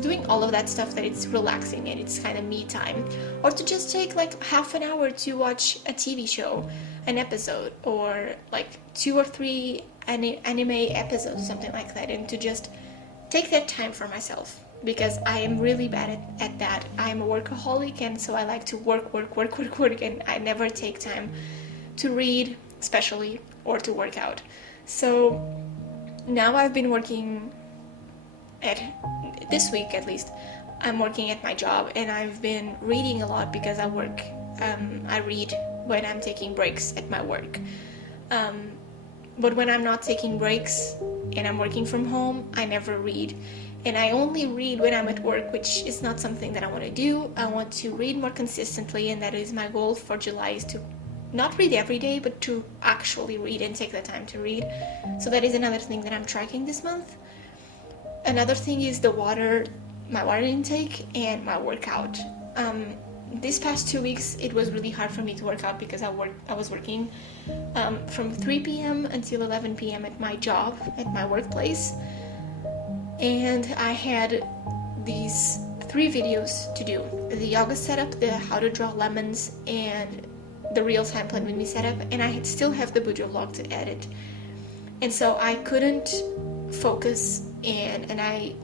doing all of that stuff that it's relaxing and it's kind of me time. Or to just take like half an hour to watch a TV show, an episode, or like 2 or 3 anime episodes, something like that, and to just take that time for myself, because I am really bad at that. I'm a workaholic, and so I like to work, and I never take time to read, especially, or to work out. So now I've been working this week at least, I'm working at my job, and I've been reading a lot because I read when I'm taking breaks at my work. But when I'm not taking breaks and I'm working from home, I never read. And I only read when I'm at work, which is not something that I want to do. I want to read more consistently, and that is my goal for July, is to not read every day, but to actually read and take the time to read. So that is another thing that I'm tracking this month. Another thing is my water intake and my workout. These past 2 weeks, it was really hard for me to work out because I was working from 3 p.m. until 11 p.m. at my job, at my workplace. And I had these 3 videos to do. The yoga setup, the how to draw lemons, and the real time plan with me setup. And I still have the Bujo vlog to edit. And so I couldn't focus and I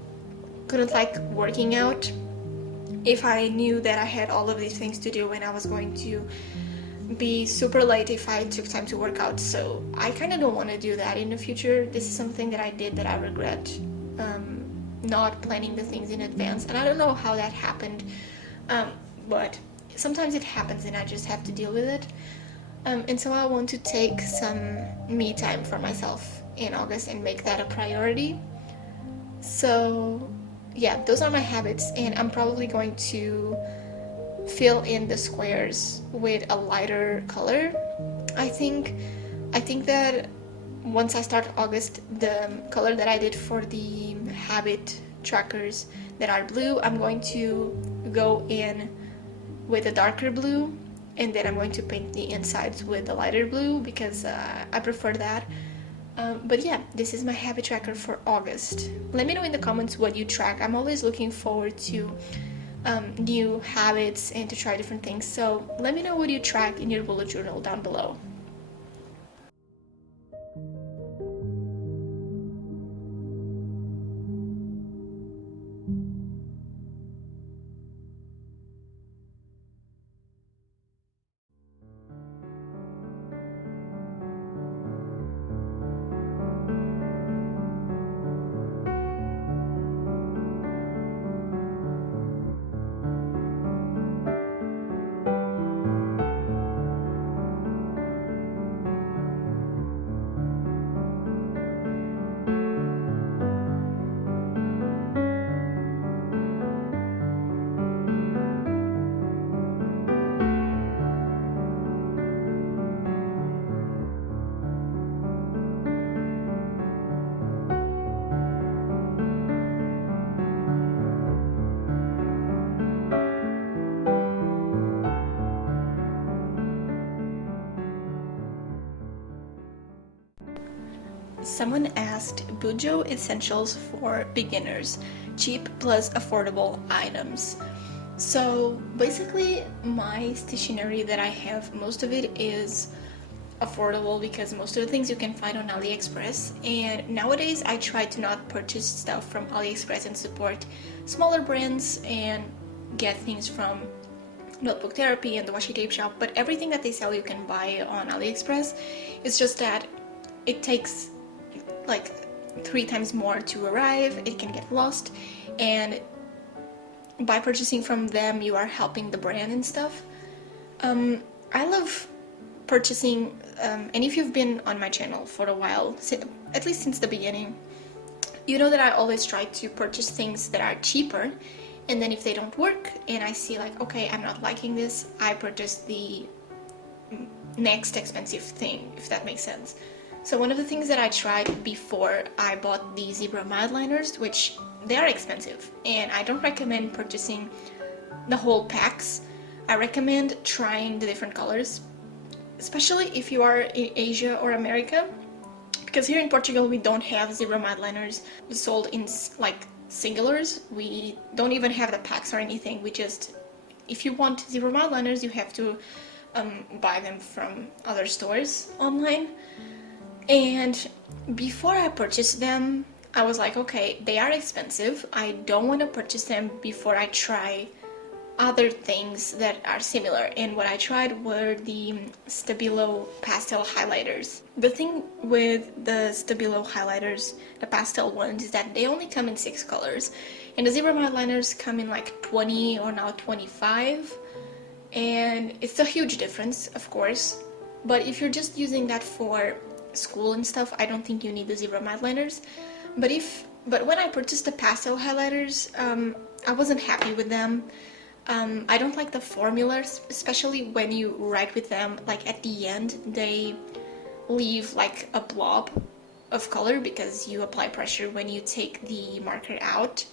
couldn't like working out if I knew that I had all of these things to do, and I was going to be super late if I took time to work out. So I kind of don't want to do that in the future. This is something that I did that I regret, not planning the things in advance, and I don't know how that happened, but sometimes it happens and I just have to deal with it. And so I want to take some me time for myself in August and make that a priority. So yeah, those are my habits, and I'm probably going to fill in the squares with a lighter color. I think that once I start August, the color that I did for the habit trackers that are blue. I'm going to go in with a darker blue, and then I'm going to paint the insides with the lighter blue because I prefer that. But yeah, this is my habit tracker for August. Let me know in the comments what you track. I'm always looking forward to new habits and to try different things. So let me know what you track in your bullet journal down below. Someone asked Bujo essentials for beginners, cheap plus affordable items. So basically my stationery that I have, most of it is affordable because most of the things you can find on AliExpress, and nowadays I try to not purchase stuff from AliExpress and support smaller brands and get things from Notebook Therapy and the Washi Tape Shop, but everything that they sell you can buy on AliExpress. It's just that it takes like 3 times more to arrive, it can get lost, and by purchasing from them you are helping the brand and stuff. I love purchasing, and if you've been on my channel for a while, at least since the beginning, you know that I always try to purchase things that are cheaper, and then if they don't work and I see like, okay, I'm not liking this, I purchase the next expensive thing, if that makes sense. So one of the things that I tried before I bought the zebra mild liners, which they are expensive, and I don't recommend purchasing the whole packs. I recommend trying the different colors, especially if you are in Asia or America, because here in Portugal we don't have zebra mild liners sold in like singulars. We don't even have the packs or anything. We just, if you want zebra mild liners, you have to buy them from other stores online. And before I purchased them, I was like, okay, they are expensive. I don't want to purchase them before I try other things that are similar. And what I tried were the Stabilo pastel highlighters. The thing with the Stabilo highlighters, the pastel ones, is that they only come in 6 colors. And the zebra mild liners come in like 20 or now 25. And it's a huge difference, of course. But if you're just using that for school and stuff, I don't think you need the zebra mild liners. But when I purchased the pastel highlighters, I wasn't happy with them. I don't like the formulas, especially when you write with them, like at the end they leave like a blob of color because you apply pressure when you take the marker out.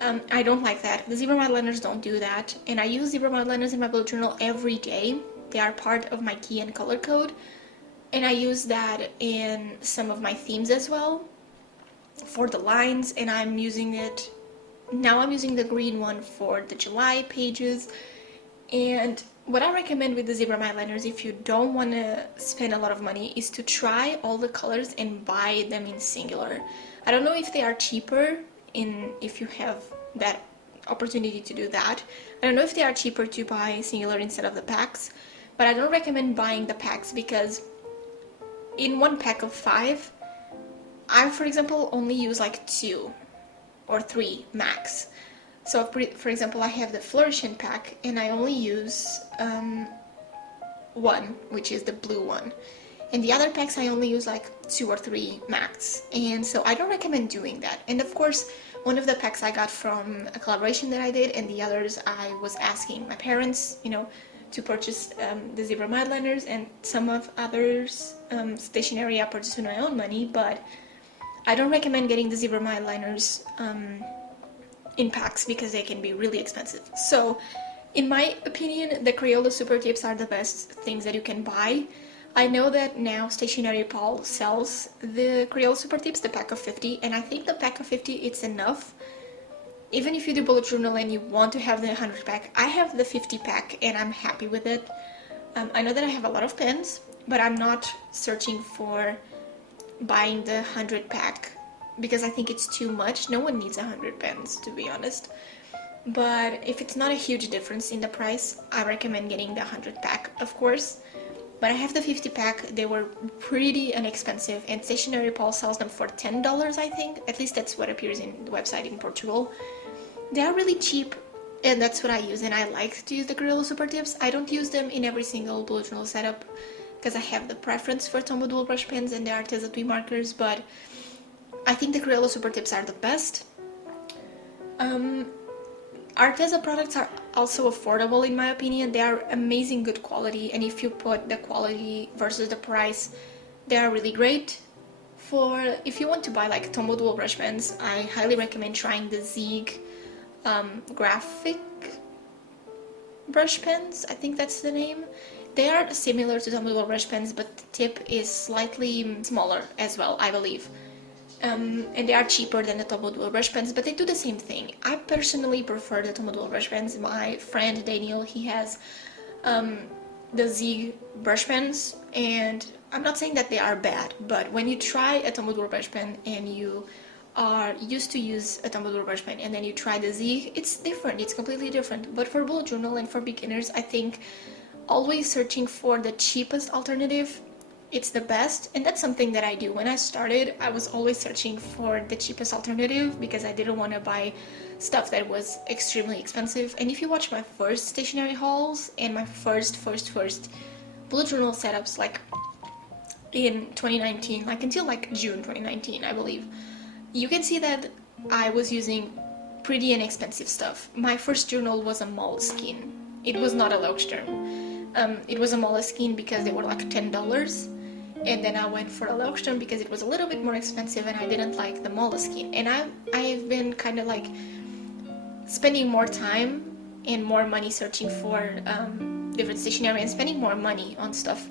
I don't like that. The zebra mild liners don't do that, and I use zebra mild liners in my bullet journal every day. They are part of my key and color code, and I use that in some of my themes as well for the lines, and I'm using it now. I'm using the green one for the July pages. And what I recommend with the zebra mild liners, if you don't want to spend a lot of money, is to try all the colors and buy them in singular. I don't know if they are cheaper if you have that opportunity to do that. I don't know if they are cheaper to buy singular instead of the packs, but I don't recommend buying the packs because in one pack of 5, I, for example, only use like 2 or 3 max. So for example, I have the Flourishing pack and I only use 1, which is the blue one. And the other packs I only use like 2 or 3 max. And so I don't recommend doing that. And of course, one of the packs I got from a collaboration that I did, and the others I was asking my parents, to purchase the zebra mild liners, and some of others stationery I purchased with my own money. But I don't recommend getting the zebra mild liners in packs because they can be really expensive. So in my opinion, the Crayola Super Tips are the best things that you can buy. I know that now Stationery Paul sells the Crayola Super Tips, the pack of 50, and I think the pack of 50 it's enough. Even if you do bullet journal and you want to have the 100 pack, I have the 50 pack and I'm happy with it. I know that I have a lot of pens, but I'm not searching for buying the 100 pack because I think it's too much. No one needs 100 pens, to be honest. But if it's not a huge difference in the price, I recommend getting the 100 pack, of course. But I have the 50 pack. They were pretty inexpensive, and Stationery Paul sells them for $10, I think. At least that's what appears in the website in Portugal. They are really cheap, and that's what I use, and I like to use the Crayola Super Tips. I don't use them in every single bullet journal setup because I have the preference for Tombow dual brush pens and the Arteza 2 markers, but I think the Crayola Super Tips are the best. Arteza products are also affordable in my opinion. They are amazing good quality, and if you put the quality versus the price, they are really great. For if you want to buy like Tombow dual brush pens, I highly recommend trying the Zieg graphic brush pens. I think that's the name. They are similar to Tombow dual brush pens, but the tip is slightly smaller as well, I believe. And they are cheaper than the Tombow dual brush pens, but they do the same thing. I personally prefer the Tombow dual brush pens. My friend Daniel, he has the Zieg brush pens, and I'm not saying that they are bad, but when you try a Tombow dual brush pen and you are used to use a Tombow dual brush pen and then you try the Zieg, it's different, it's completely different. But for bullet journal and for beginners, I think always searching for the cheapest alternative, it's the best. And that's something that I do. When I started, I was always searching for the cheapest alternative because I didn't want to buy stuff that was extremely expensive. And if you watch my first stationery hauls and my first bullet journal setups, like in 2019, like until like June 2019, I believe, you can see that I was using pretty inexpensive stuff. My first journal was a Moleskine. It was not a Leuchtturm. It was a Moleskine because they were like $10. And then I went for a Leuchtturm because it was a little bit more expensive and I didn't like the Moleskine. And I've been kind of like spending more time and more money searching for different stationery and spending more money on stuff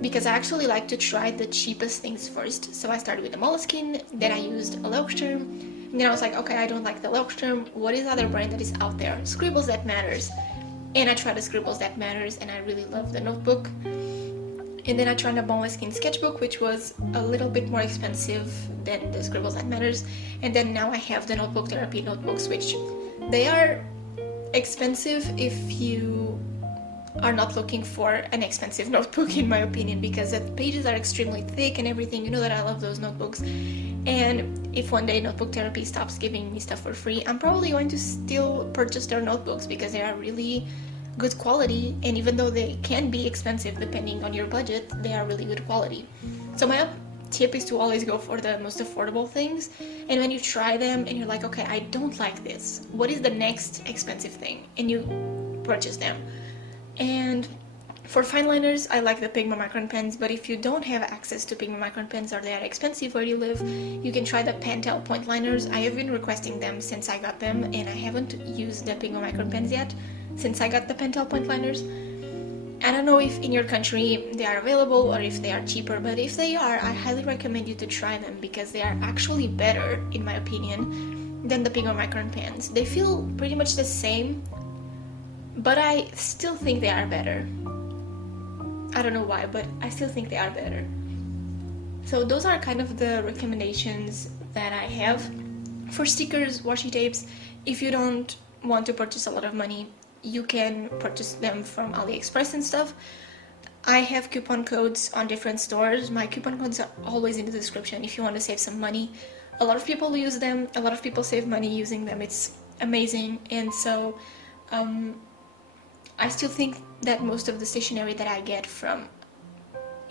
because I actually like to try the cheapest things first. So I started with the Moleskine, then I used a Leuchtturm, and then I was like, okay, I don't like the Leuchtturm, what is other brand that is out there? Scribbles That Matters. And I tried the Scribbles That Matters and I really love the notebook. And then I tried a Moleskine sketchbook, which was a little bit more expensive than the Scribbles That Matters. And then now I have the Notebook Therapy notebooks, which they are expensive if you are not looking for an expensive notebook, in my opinion, because the pages are extremely thick and everything. You know that I love those notebooks. And if one day Notebook Therapy stops giving me stuff for free, I'm probably going to still purchase their notebooks because they are really good quality, and even though they can be expensive depending on your budget, they are really good quality. So my tip is to always go for the most affordable things, and when you try them and you're like, okay, I don't like this, what is the next expensive thing, and you purchase them. And for fine liners, I like the Pigma Micron pens, but if you don't have access to Pigma Micron pens or they are expensive where you live, you can try the Pentel point liners. I have been requesting them since I got them, and I haven't used the Pigma Micron pens yet since I got the Pentel point liners. I don't know if in your country they are available or if they are cheaper, but if they are, I highly recommend you to try them because they are actually better, in my opinion, than the Pigma Micron pens. They feel pretty much the same, but I still think they are better. I don't know why, but I still think they are better. So those are kind of the recommendations that I have. For stickers, washi tapes, if you don't want to purchase a lot of money, you can purchase them from AliExpress and stuff. I have coupon codes on different stores. My coupon codes are always in the description if you want to save some money. A lot of people use them, a lot of people save money using them. It's amazing. And so I still think that most of the stationery that I get from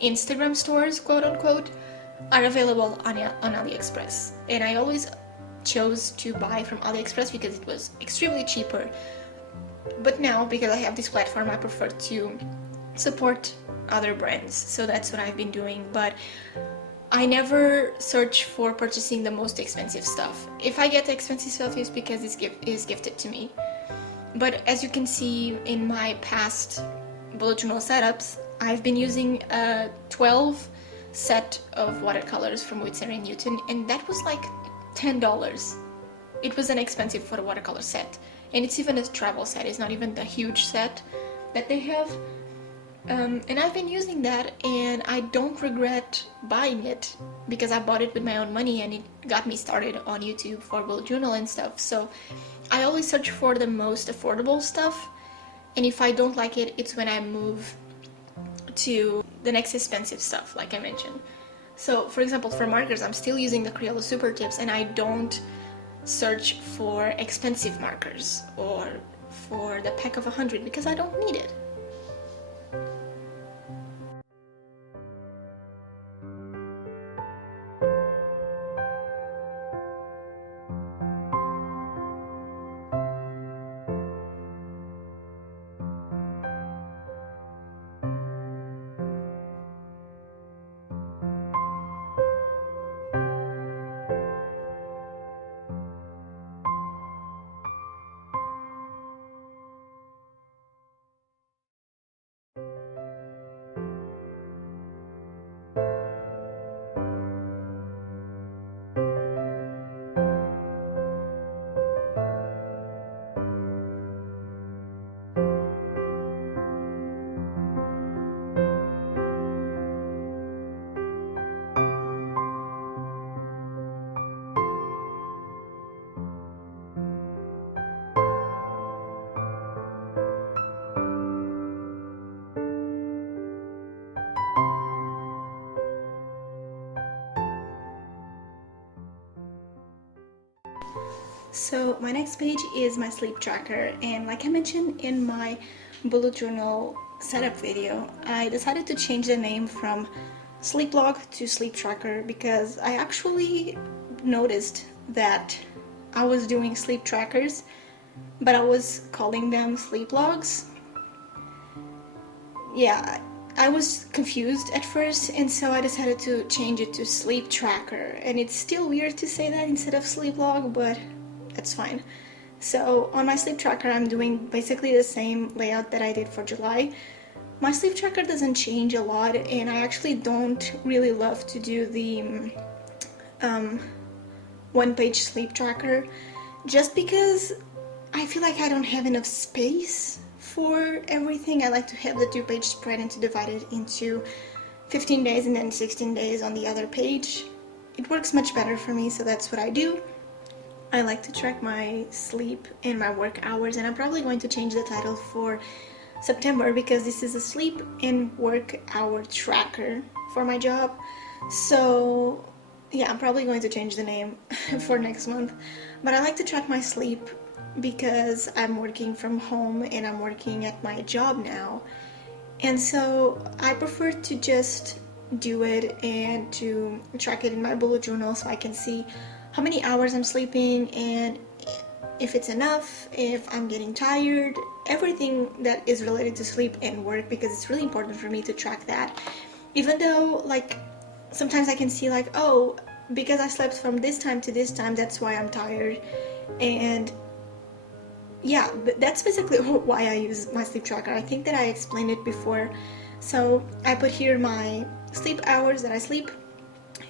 Instagram stores, quote unquote, are available on AliExpress. And I always chose to buy from AliExpress because it was extremely cheaper. But now, because I have this platform, I prefer to support other brands. So that's what I've been doing. But I never search for purchasing the most expensive stuff. If I get expensive stuff, it's because it's gifted to me. But as you can see in my past bullet journal setups, I've been using a 12 set of watercolors from Winsor & Newton, and that was like $10. It was inexpensive for a watercolor set, and it's even a travel set. It's not even the huge set that they have. And I've been using that, and I don't regret buying it because I bought it with my own money, and it got me started on YouTube for bullet journal and stuff. So I always search for the most affordable stuff, and if I don't like it, it's when I move to the next expensive stuff, like I mentioned. So for example, for markers, I'm still using the Crayola Super Tips, and I don't search for expensive markers or for the pack of 100 because I don't need it. So my next page is my sleep tracker, and like I mentioned in my bullet journal setup video, I decided to change the name from sleep log to sleep tracker because I actually noticed that I was doing sleep trackers, but I was calling them sleep logs. Yeah, I was confused at first, and so I decided to change it to sleep tracker, and it's still weird to say that instead of sleep log, but that's fine. So on my sleep tracker, I'm doing basically the same layout that I did for July. My sleep tracker doesn't change a lot, and I actually don't really love to do the one-page sleep tracker just because I feel like I don't have enough space for everything. I like to have the two-page spread and to divide it into 15 days and then 16 days on the other page. It works much better for me, so that's what I do. I like to track my sleep and my work hours, and I'm probably going to change the title for September because this is a sleep and work hour tracker for my job. So yeah, I'm probably going to change the name for next month. But I like to track my sleep because I'm working from home and I'm working at my job now. And so I prefer to just do it and to track it in my bullet journal so I can see how many hours I'm sleeping and if it's enough, if I'm getting tired, everything that is related to sleep and work, because it's really important for me to track that. Even though like sometimes I can see like, oh, because I slept from this time to this time, that's why I'm tired. And yeah, that's basically why I use my sleep tracker. I think that I explained it before. So I put here my sleep hours that I sleep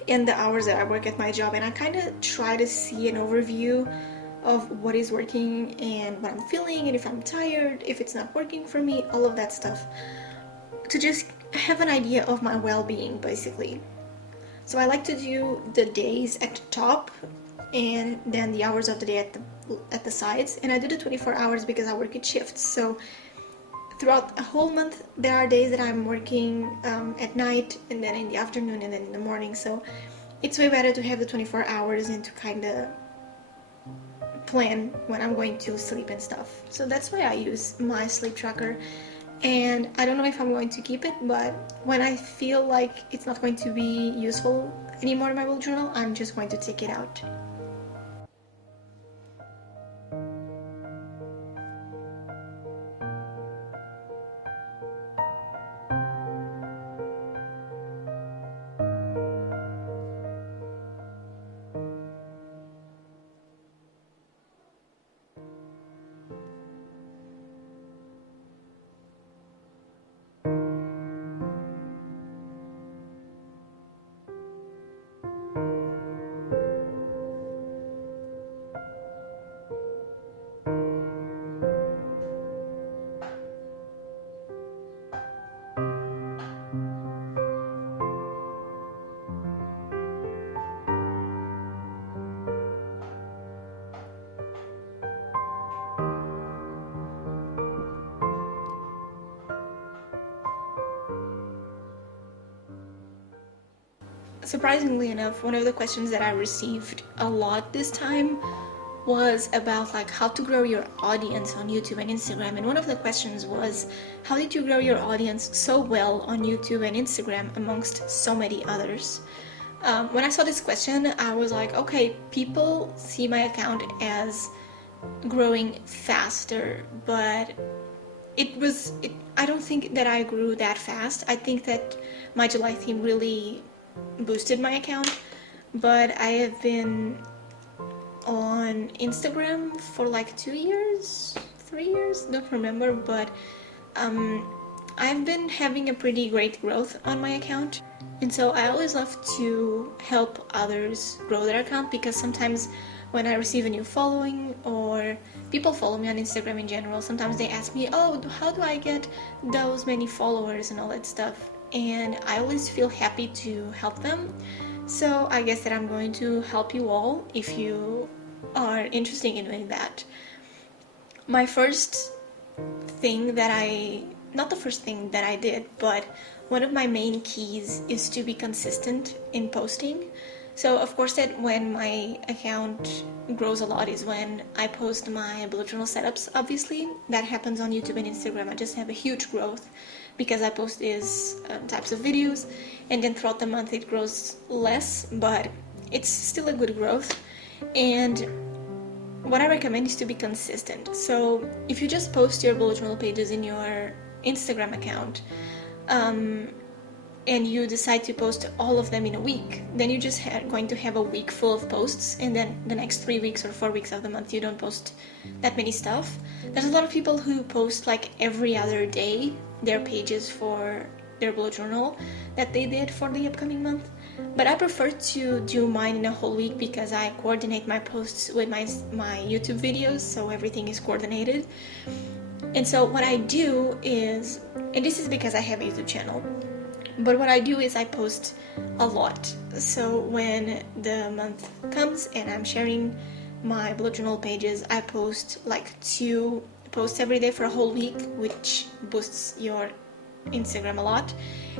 and the hours that I work at my job, and I kind of try to see an overview of what is working and what I'm feeling and if I'm tired, if it's not working for me, all of that stuff, to just have an idea of my well-being basically. So I like to do the days at the top and then the hours of the day at the sides, and I do the 24 hours because I work at shifts. So throughout a whole month there are days that I'm working at night and then in the afternoon and then in the morning, so it's way better to have the 24 hours and to kind of plan when I'm going to sleep and stuff. So that's why I use my sleep tracker, and I don't know if I'm going to keep it, but when I feel like it's not going to be useful anymore in my bullet journal, I'm just going to take it out. surprisingly enough, one of the questions that I received a lot this time was about like how to grow your audience on YouTube and Instagram. And one of the questions was, how did you grow your audience so well on YouTube and Instagram amongst so many others? When I saw this question, I was like, okay, people see my account as growing faster, but I don't think that I grew that fast. I think that my July theme really boosted my account, but I have been on Instagram for like 2 years, 3 years, don't remember, but I've been having a pretty great growth on my account. And so I always love to help others grow their account, because sometimes when I receive a new following, or people follow me on Instagram in general, sometimes they ask me, oh, how do I get those many followers and all that stuff? And I always feel happy to help them. So I guess that I'm going to help you all if you are interested in doing that. My first thing that not the first thing that I did, but one of my main keys is to be consistent in posting. So of course that when my account grows a lot is when I post my bullet journal setups. Obviously that happens on YouTube and Instagram. I just have a huge growth because I post these types of videos, and then throughout the month it grows less, but it's still a good growth. And what I recommend is to be consistent. So if you just post your bullet journal pages in your Instagram account, and you decide to post all of them in a week, then you're just going to have a week full of posts, and then the next 3 weeks or 4 weeks of the month you don't post that many stuff. There's a lot of people who post like every other day their pages for their bullet journal that they did for the upcoming month, but I prefer to do mine in a whole week because I coordinate my posts with my YouTube videos, so everything is coordinated. And so what I do is, and this is because I have a YouTube channel, but what I do is I post a lot. So when the month comes and I'm sharing my bullet journal pages, I post like 2 posts every day for a whole week, which boosts your Instagram a lot.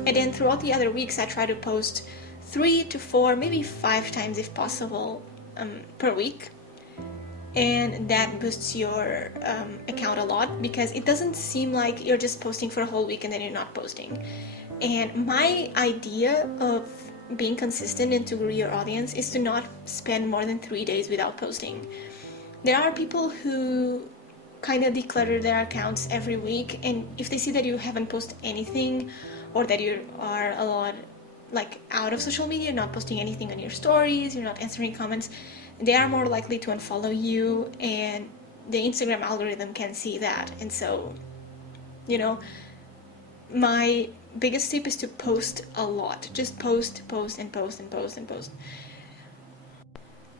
And then throughout the other weeks I try to post 3 to 4, maybe 5 times if possible, per week. And that boosts your account a lot, because it doesn't seem like you're just posting for a whole week and then you're not posting. And my idea of being consistent and to grow your audience is to not spend more than 3 days without posting. There are people who kind of declutter their accounts every week, and if they see that you haven't posted anything, or that you are a lot like out of social media, not posting anything on your stories, you're not answering comments, they are more likely to unfollow you, and the Instagram algorithm can see that. And so, you know, my biggest tip is to post a lot. Just post, and post, and post, and post.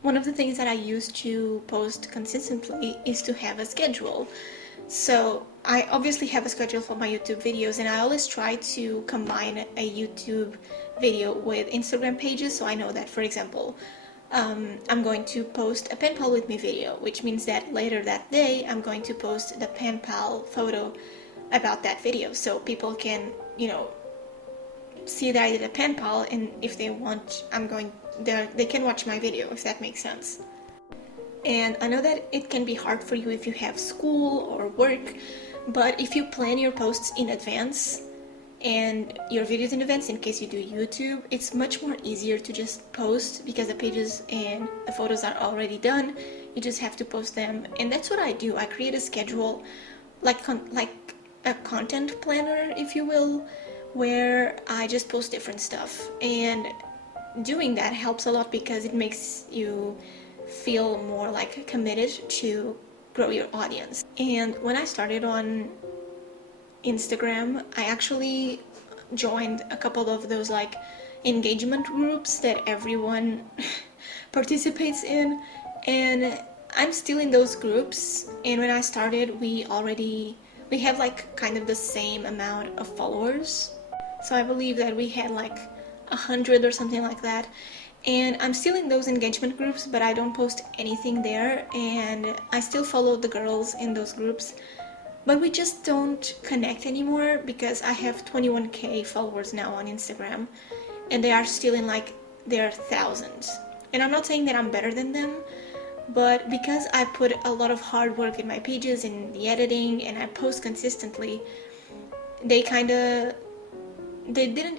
One of the things that I use to post consistently is to have a schedule. So I obviously have a schedule for my YouTube videos, and I always try to combine a YouTube video with Instagram pages. So I know that, for example, I'm going to post a pen pal with me video, which means that later that day I'm going to post the pen pal photo about that video, so people can, you know, see that I did a pen pal, and if they want, they can watch my video, if that makes sense. And I know that it can be hard for you if you have school or work, but if you plan your posts in advance and your videos in advance, in case you do YouTube, it's much more easier to just post, because the pages and the photos are already done. You just have to post them, and that's what I do. I create a schedule, like a content planner, if you will, where I just post different stuff. And doing that helps a lot because it makes you feel more like committed to grow your audience. And when I started on Instagram, I actually joined a couple of those like engagement groups that everyone participates in, and I'm still in those groups. And when I started, we have like kind of the same amount of followers. So I believe that we had like 100 or something like that. And I'm still in those engagement groups, but I don't post anything there, and I still follow the girls in those groups, but we just don't connect anymore because I have 21k followers now on Instagram, and they are still in like there are thousands. And I'm not saying that I'm better than them, but because I put a lot of hard work in my pages, in the editing, and I post consistently, they didn't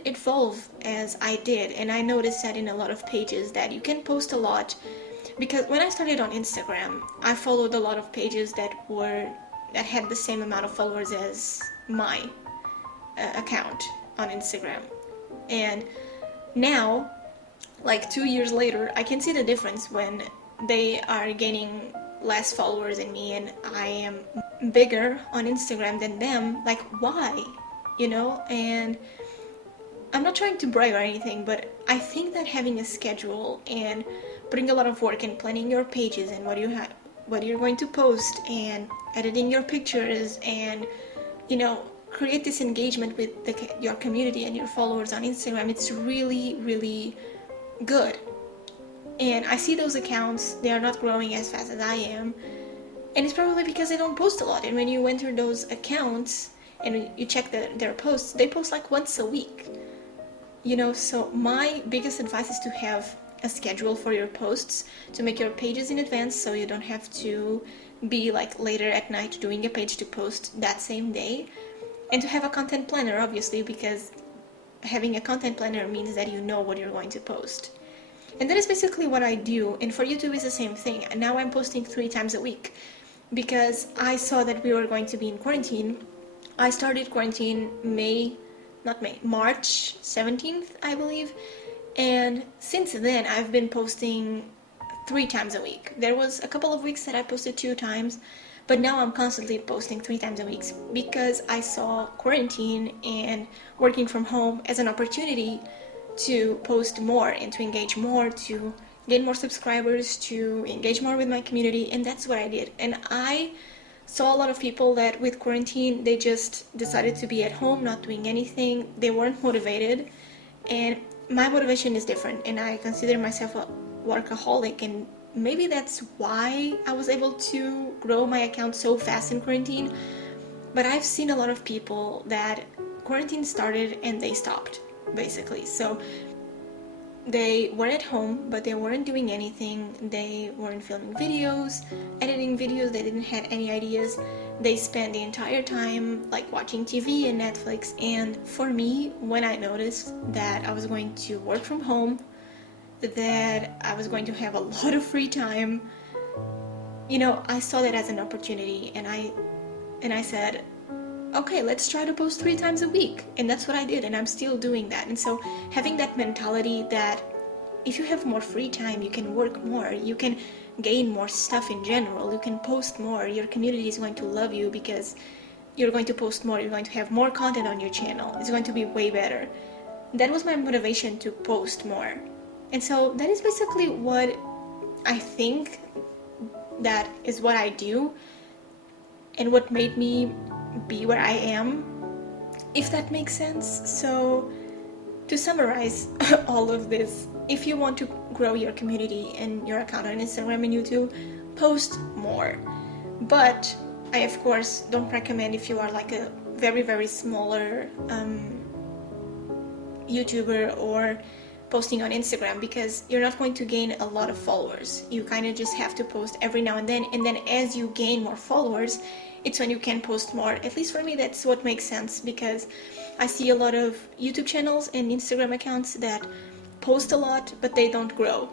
evolve as I did. And I noticed that in a lot of pages that you can post a lot, because when I started on Instagram, I followed a lot of pages that had the same amount of followers as my account on Instagram. And now, like 2 years later, I can see the difference when they are gaining less followers than me and I am bigger on Instagram than them. Like, why? And I'm not trying to brag or anything, but I think that having a schedule and putting a lot of work in planning your pages and what you're going to post and editing your pictures and create this engagement with your community and your followers on Instagram, it's really, really good. And I see those accounts, they are not growing as fast as I am, and it's probably because they don't post a lot. And when you enter those accounts and you check their posts, they post like once a week. So my biggest advice is to have a schedule for your posts, to make your pages in advance so you don't have to be like later at night doing a page to post that same day, and to have a content planner, obviously, because having a content planner means that you know what you're going to post. And that is basically what I do. And for YouTube it's the same thing. And now I'm posting 3 times a week because I saw that we were going to be in quarantine. I started quarantine March 17th, I believe. And since then, I've been posting 3 times a week. There was a couple of weeks that I posted 2 times, but now I'm constantly posting 3 times a week because I saw quarantine and working from home as an opportunity to post more and to engage more, to gain more subscribers, to engage more with my community, and that's what I did. And I saw a lot of people that with quarantine, they just decided to be at home, not doing anything. They weren't motivated, and my motivation is different, and I consider myself a workaholic, and maybe that's why I was able to grow my account so fast in quarantine. But I've seen a lot of people that quarantine started and they stopped, basically. So they were at home, but they weren't doing anything. They weren't filming videos, editing videos. They didn't have any ideas. They spent the entire time like watching TV and Netflix. And for me, when I noticed that I was going to work from home, that I was going to have a lot of free time, I saw that as an opportunity, and I said, okay, let's try to post 3 times a week. And that's what I did, and I'm still doing that. And so having that mentality that if you have more free time, you can work more, you can gain more stuff in general, you can post more, your community is going to love you because you're going to post more, you're going to have more content on your channel, it's going to be way better. That was my motivation to post more. And so that is basically what I think that is what I do and what made me be where I am, if that makes sense. So to summarize all of this, if you want to grow your community and your account on Instagram and YouTube, post more. But I of course don't recommend, if you are like a very, very smaller YouTuber or posting on Instagram, because you're not going to gain a lot of followers. You kind of just have to post every now and then as you gain more followers, it's when you can post more. At least for me, that's what makes sense, because I see a lot of YouTube channels and Instagram accounts that post a lot, but they don't grow,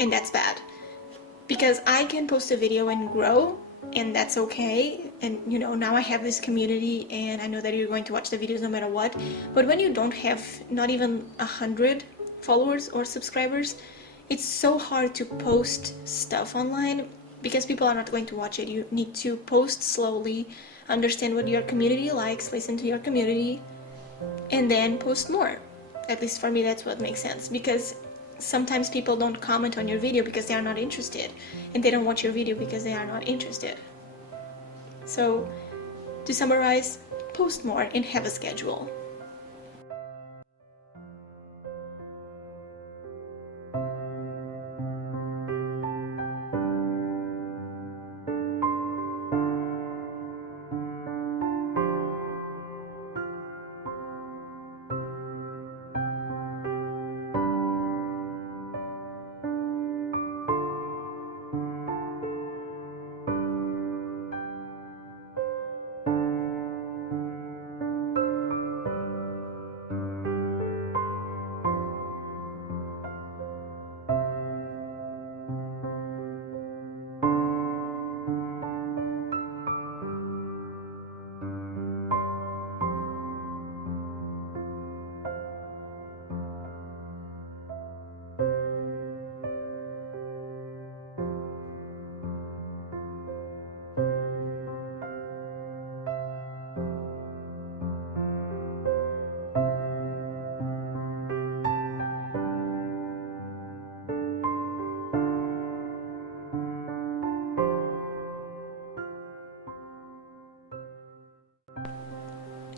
and that's bad. Because I can post a video and grow, and that's okay, and now I have this community, and I know that you're going to watch the videos no matter what. But when you don't have not even 100 followers or subscribers, it's so hard to post stuff online because people are not going to watch it. You need to post slowly, understand what your community likes, listen to your community, and then post more. At least for me, that's what makes sense, because sometimes people don't comment on your video because they are not interested, and they don't watch your video because they are not interested. So to summarize, post more and have a schedule.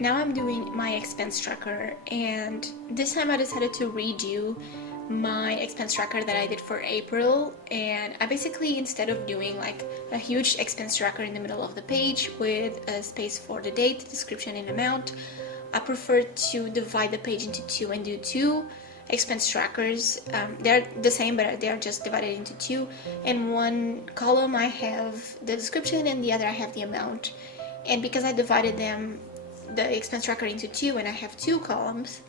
now I'm doing my expense tracker, and this time I decided to redo my expense tracker that I did for April. And I basically, instead of doing like a huge expense tracker in the middle of the page with a space for the date, description, and amount, I prefer to divide the page into two and do two expense trackers. They're the same, but they're just divided into two. In one column I have the description, and the other I have the amount. And because I divided the expense tracker into two, and I have two columns,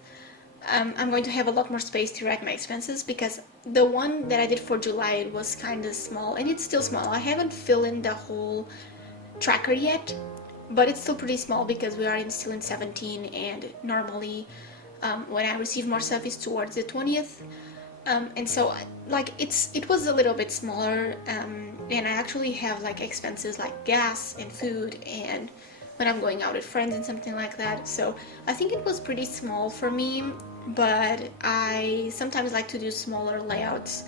I'm going to have a lot more space to write my expenses, because the one that I did for July, it was kind of small, and it's still small. I haven't filled in the whole tracker yet, but it's still pretty small because we are still in 17, and normally when I receive more stuff is towards the 20th. And so like it was a little bit smaller, and I actually have like expenses like gas and food and when I'm going out with friends and something like that. So I think it was pretty small for me, but I sometimes like to do smaller layouts.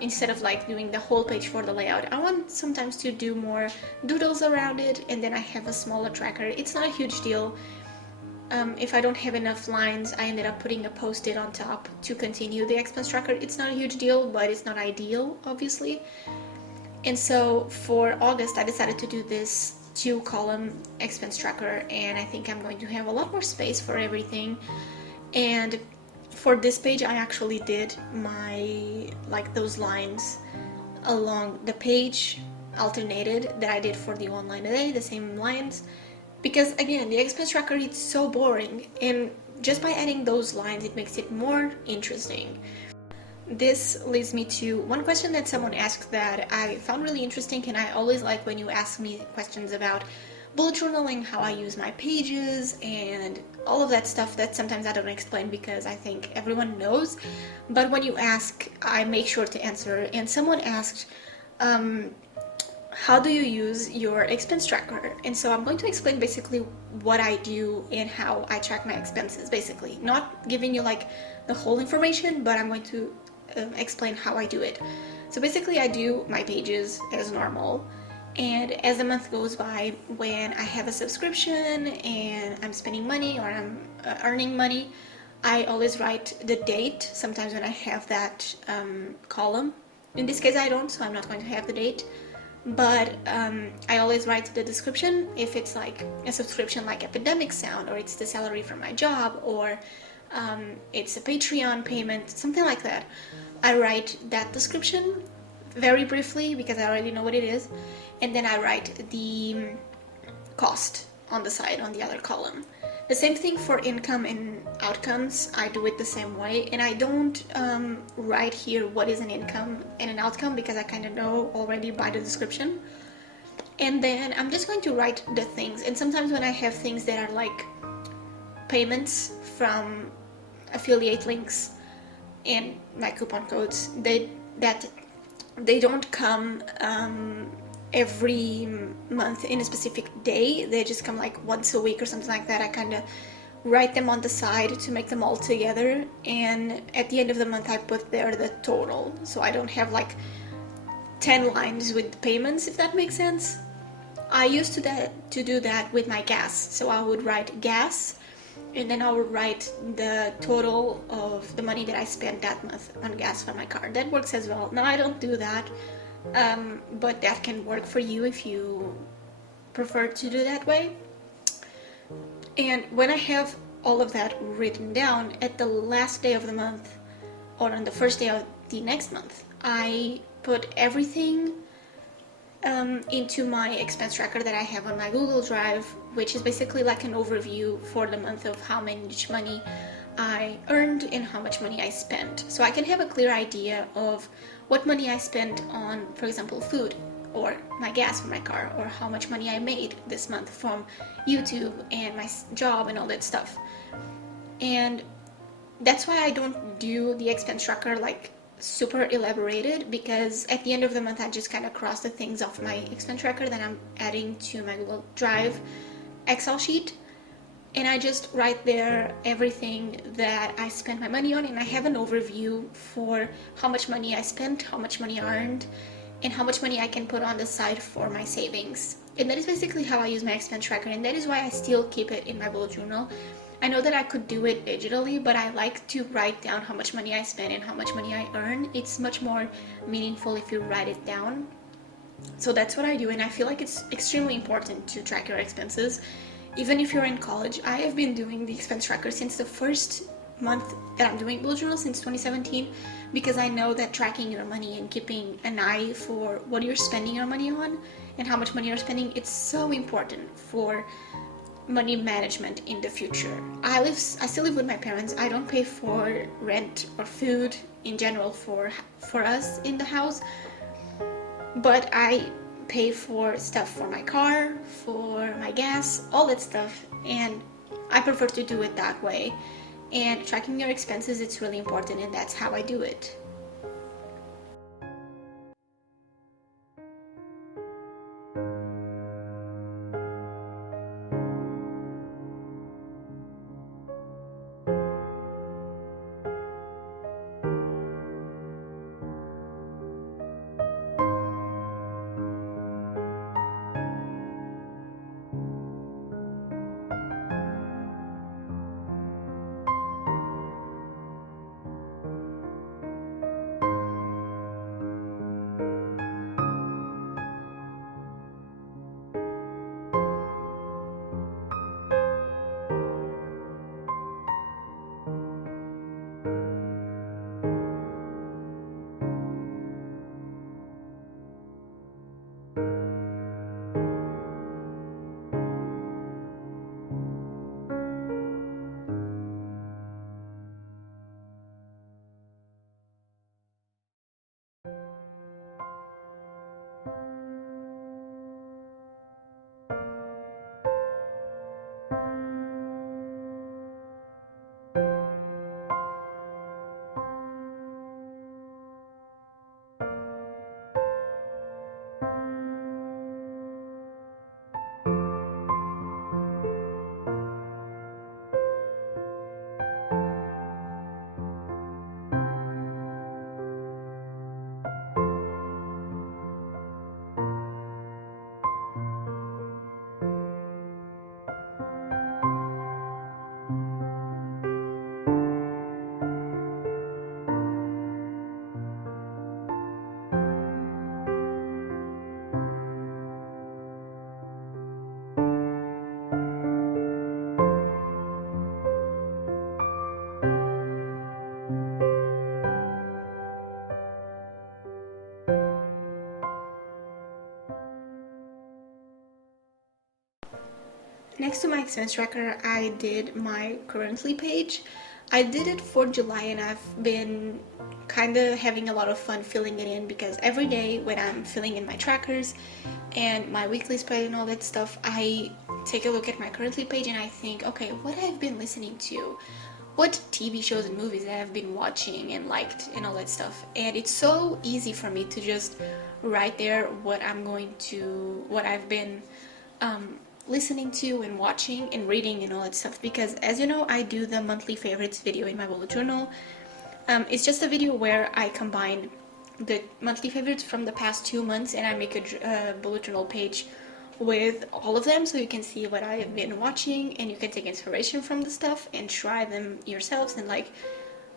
Instead of like doing the whole page for the layout, I want sometimes to do more doodles around it, and then I have a smaller tracker. It's not a huge deal. If I don't have enough lines, I ended up putting a post-it on top to continue the expense tracker. It's not a huge deal, but it's not ideal, obviously. And so for August, I decided to do this two-column expense tracker, and I think I'm going to have a lot more space for everything. And for this page, I actually did my, like, those lines along the page alternated that I did for the online today, the same lines, because again, the expense tracker, it's so boring, and just by adding those lines, it makes it more interesting. This leads me to one question that someone asked that I found really interesting, and I always like when you ask me questions about bullet journaling, how I use my pages, and all of that stuff that sometimes I don't explain because I think everyone knows. But when you ask, I make sure to answer. And someone asked, how do you use your expense tracker? And so I'm going to explain basically what I do and how I track my expenses, basically. Not giving you like the whole information, but I'm going to explain how I do it. So basically I do my pages as normal, and as the month goes by, when I have a subscription and I'm spending money or I'm earning money, I always write the date. Sometimes when I have that column, in this case I don't, so I'm not going to have the date, but I always write the description. If it's like a subscription like Epidemic Sound, or it's the salary from my job, or it's a Patreon payment, something like that, I write that description very briefly because I already know what it is, and then I write the cost on the side on the other column. The same thing for income and outcomes. I do it the same way, and I don't write here what is an income and an outcome because I kind of know already by the description. And then I'm just going to write the things, and sometimes when I have things that are like payments from affiliate links and my coupon codes, they don't come every month in a specific day. They just come like once a week or something like that. I kind of write them on the side to make them all together, and at the end of the month I put there the total, so I don't have like 10 lines with payments, if that makes sense. I used to do that with my gas, so I would write gas, and then I would write the total of the money that I spent that month on gas for my car. That works as well. Now I don't do that, but that can work for you if you prefer to do that way. And when I have all of that written down, at the last day of the month or on the first day of the next month, I put everything into my expense tracker that I have on my Google Drive, which is basically like an overview for the month of how much money I earned and how much money I spent. So I can have a clear idea of what money I spent on, for example, food or my gas for my car, or how much money I made this month from YouTube and my job and all that stuff. And that's why I don't do the expense tracker like super elaborated, because at the end of the month I just kind of cross the things off my expense tracker that I'm adding to my Google Drive Excel sheet, and I just write there everything that I spent my money on, and I have an overview for how much money I spent, how much money I earned, and how much money I can put on the side for my savings. And that is basically how I use my expense tracker, and that is why I still keep it in my bullet journal. I know that I could do it digitally, but I like to write down how much money I spend and how much money I earn. It's much more meaningful if you write it down. So that's what I do, and I feel like it's extremely important to track your expenses. Even if you're in college, I have been doing the expense tracker since the first month that I'm doing bullet journal, since 2017, because I know that tracking your money and keeping an eye for what you're spending your money on and how much money you're spending, it's so important for money management in the future. I still live with my parents. I don't pay for rent or food in general for us in the house, but I pay for stuff for my car, for my gas, all that stuff, and I prefer to do it that way. And tracking your expenses, it's really important, and that's how I do it. Next to my expense tracker, I did my currently page. I did it for July, and I've been kind of having a lot of fun filling it in, because every day when I'm filling in my trackers and my weekly spread and all that stuff, I take a look at my currently page and I think, okay, what I've been listening to, what TV shows and movies that I've been watching and liked and all that stuff. And it's so easy for me to just write there what I've been listening to and watching and reading and all that stuff, because as you know, I do the monthly favorites video in my bullet journal. It's just a video where I combine the monthly favorites from the past 2 months, and I make a bullet journal page with all of them, so you can see what I have been watching, and you can take inspiration from the stuff and try them yourselves, and like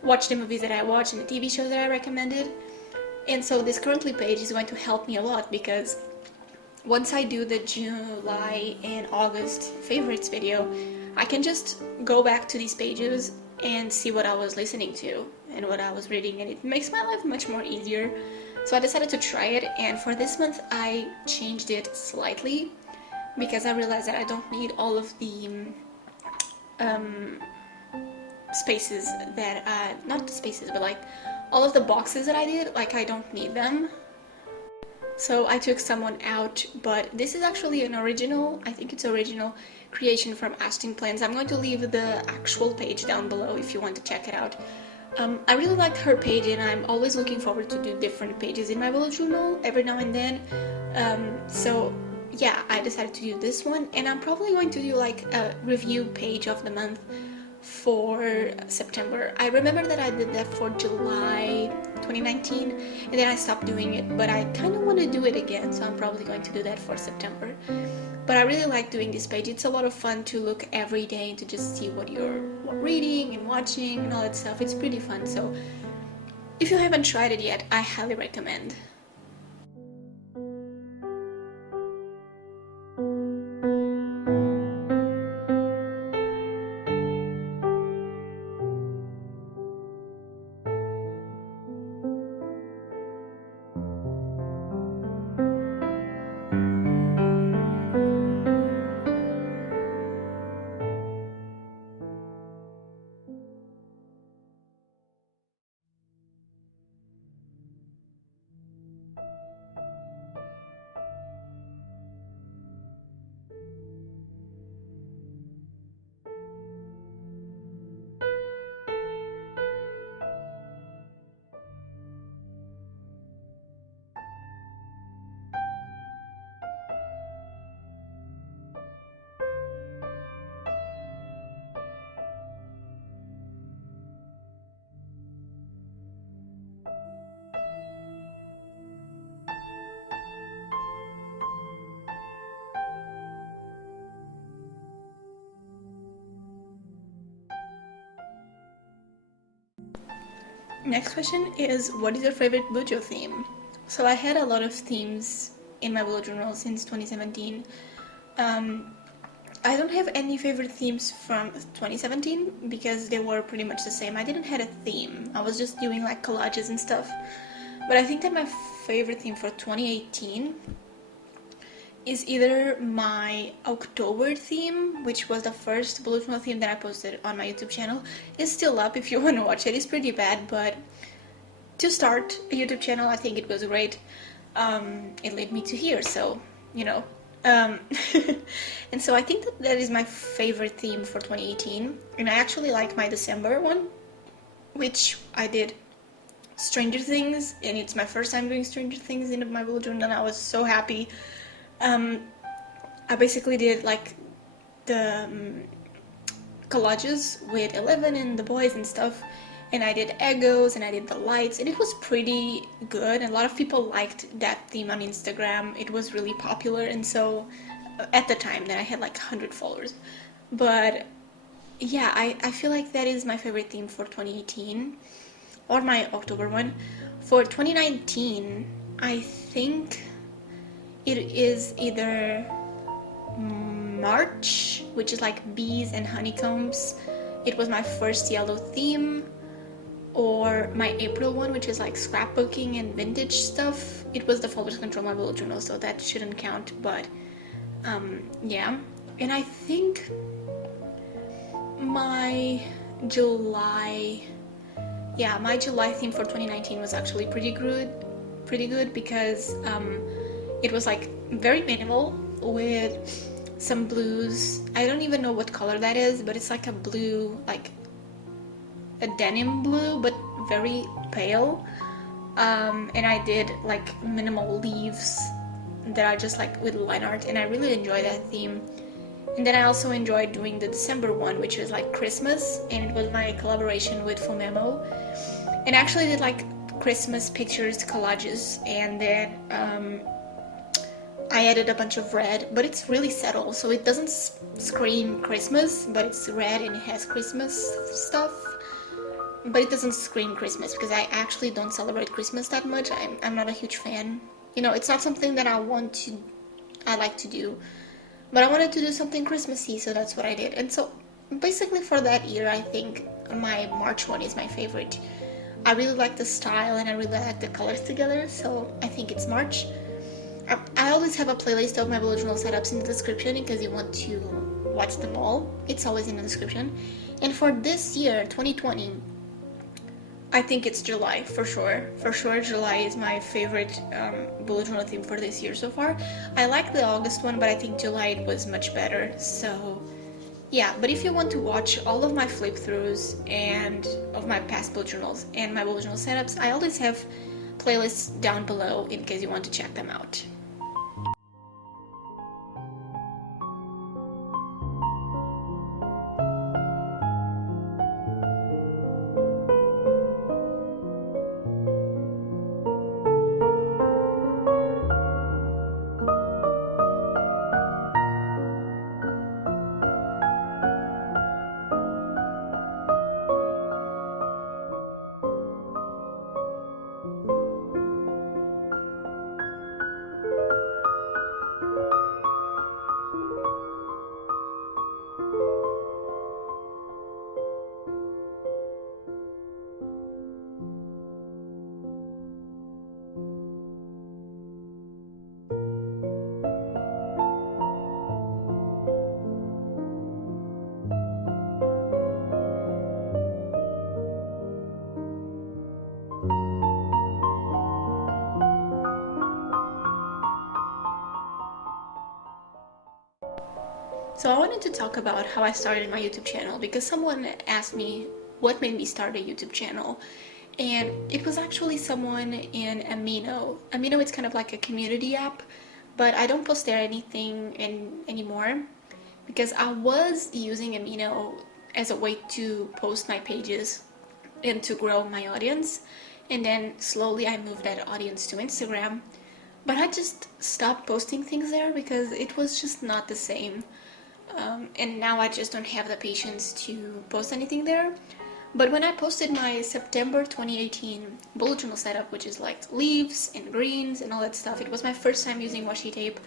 watch the movies that I watch and the TV shows that I recommended. And so this currently page is going to help me a lot, because once I do the July and August favorites video, I can just go back to these pages and see what I was listening to and what I was reading, and it makes my life much more easier. So I decided to try it, and for this month I changed it slightly, because I realized that I don't need all of the spaces that not the spaces, but like all of the boxes that I did, like I don't need them. So I took someone out, but this is actually an original, I think it's original creation from Aston Plans. I'm going to leave the actual page down below if you want to check it out. I really liked her page, and I'm always looking forward to do different pages in my bullet journal every now and then. So yeah, I decided to do this one, and I'm probably going to do like a review page of the month for September. I remember that I did that for July 2019 and then I stopped doing it, but I kind of want to do it again, so I'm probably going to do that for September. But I really like doing this page. It's a lot of fun to look every day and to just see what you're reading and watching and all that stuff. It's pretty fun, so if you haven't tried it yet, I highly recommend. Next question is, what is your favorite Bujo theme? So I had a lot of themes in my bullet journal since 2017. I don't have any favorite themes from 2017 because they were pretty much the same. I didn't have a theme. I was just doing like collages and stuff. But I think that my favorite theme for 2018 is either my October theme, which was the first bullet journal theme that I posted on my YouTube channel. It's still up if you want to watch it. It's pretty bad, but to start a YouTube channel, I think it was great. It led me to here, so, you know. And so I think that that is my favorite theme for 2018. And I actually like my December one, which I did Stranger Things, and it's my first time doing Stranger Things in my bullet journal, and I was so happy. I basically did like the collages with Eleven and the boys and stuff, and I did Egos and I did the lights, and it was pretty good, and a lot of people liked that theme on Instagram. It was really popular, and so at the time that I had like 100 followers. But yeah, I feel like that is my favorite theme for 2018, or my October one. For 2019, I think it is either March, which is like bees and honeycombs. It was my first yellow theme. Or my April one, which is like scrapbooking and vintage stuff. It was the folders control my bullet journal, so that shouldn't count, but yeah. And I think my July theme for 2019 was actually pretty good because it was like very minimal with some blues. I don't even know what color that is, but it's like a blue, like a denim blue, but very pale. And I did like minimal leaves that are just like with line art, and I really enjoy that theme. And then I also enjoyed doing the December one, which was like Christmas, and it was my collaboration with Fumemo. And I actually did like Christmas pictures, collages, and then I added a bunch of red, but it's really subtle, so it doesn't scream Christmas, but it's red and it has Christmas stuff. But it doesn't scream Christmas because I actually don't celebrate Christmas that much. I'm not a huge fan. You know, it's not something that I like to do. But I wanted to do something Christmassy, so that's what I did. And so basically for that year, I think my March one is my favorite. I really like the style and I really like the colors together, so I think it's March. I always have a playlist of my bullet journal setups in the description in case you want to watch them all. It's always in the description. And for this year, 2020, I think it's July, for sure. For sure, July is my favorite bullet journal theme for this year so far. I like the August one, but I think July was much better. So, yeah. But if you want to watch all of my flip-throughs and of my past bullet journals and my bullet journal setups, I always have playlists down below in case you want to check them out. So I wanted to talk about how I started my YouTube channel because someone asked me what made me start a YouTube channel. And it was actually someone in Amino. Amino is kind of like a community app, but I don't post there anything anymore because I was using Amino as a way to post my pages and to grow my audience. And then slowly I moved that audience to Instagram. But I just stopped posting things there because it was just not the same. And now I just don't have the patience to post anything there. But when I posted my September 2018 bullet journal setup, which is like leaves and greens and all that stuff, it was my first time using washi tape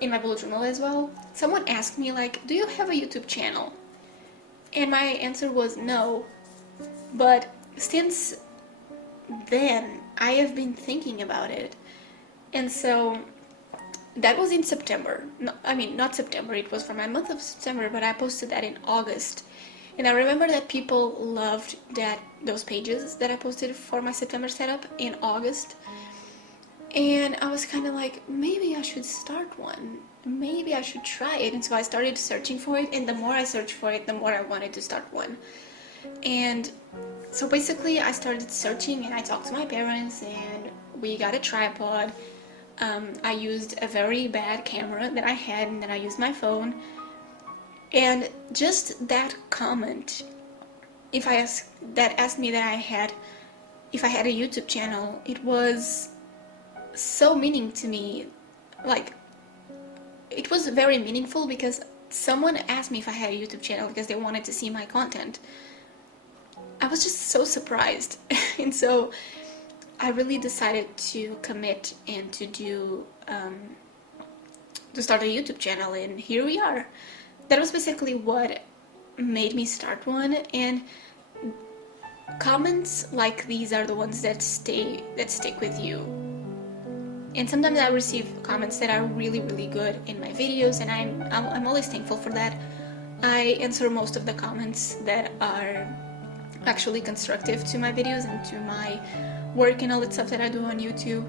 in my bullet journal as well. Someone asked me like, do you have a YouTube channel? And my answer was no. But since then, I have been thinking about it. And so that was in September. No, I mean, not September, it was for my month of September, but I posted that in August. And I remember that people loved those pages that I posted for my September setup in August. And I was kind of like, maybe I should start one. Maybe I should try it. And so I started searching for it, and the more I searched for it, the more I wanted to start one. And so basically I started searching, and I talked to my parents, and we got a tripod. I used a very bad camera that I had, and then I used my phone. And just that comment, that asked me that if I had a YouTube channel, it was so meaning to me. Like, it was very meaningful because someone asked me if I had a YouTube channel because they wanted to see my content. I was just so surprised. And so I really decided to commit and to start a YouTube channel, and here we are. That was basically what made me start one. And comments like these are the ones that stick with you. And sometimes I receive comments that are really, really good in my videos, and I'm always thankful for that. I answer most of the comments that are actually constructive to my videos and to my work and all that stuff that I do on YouTube.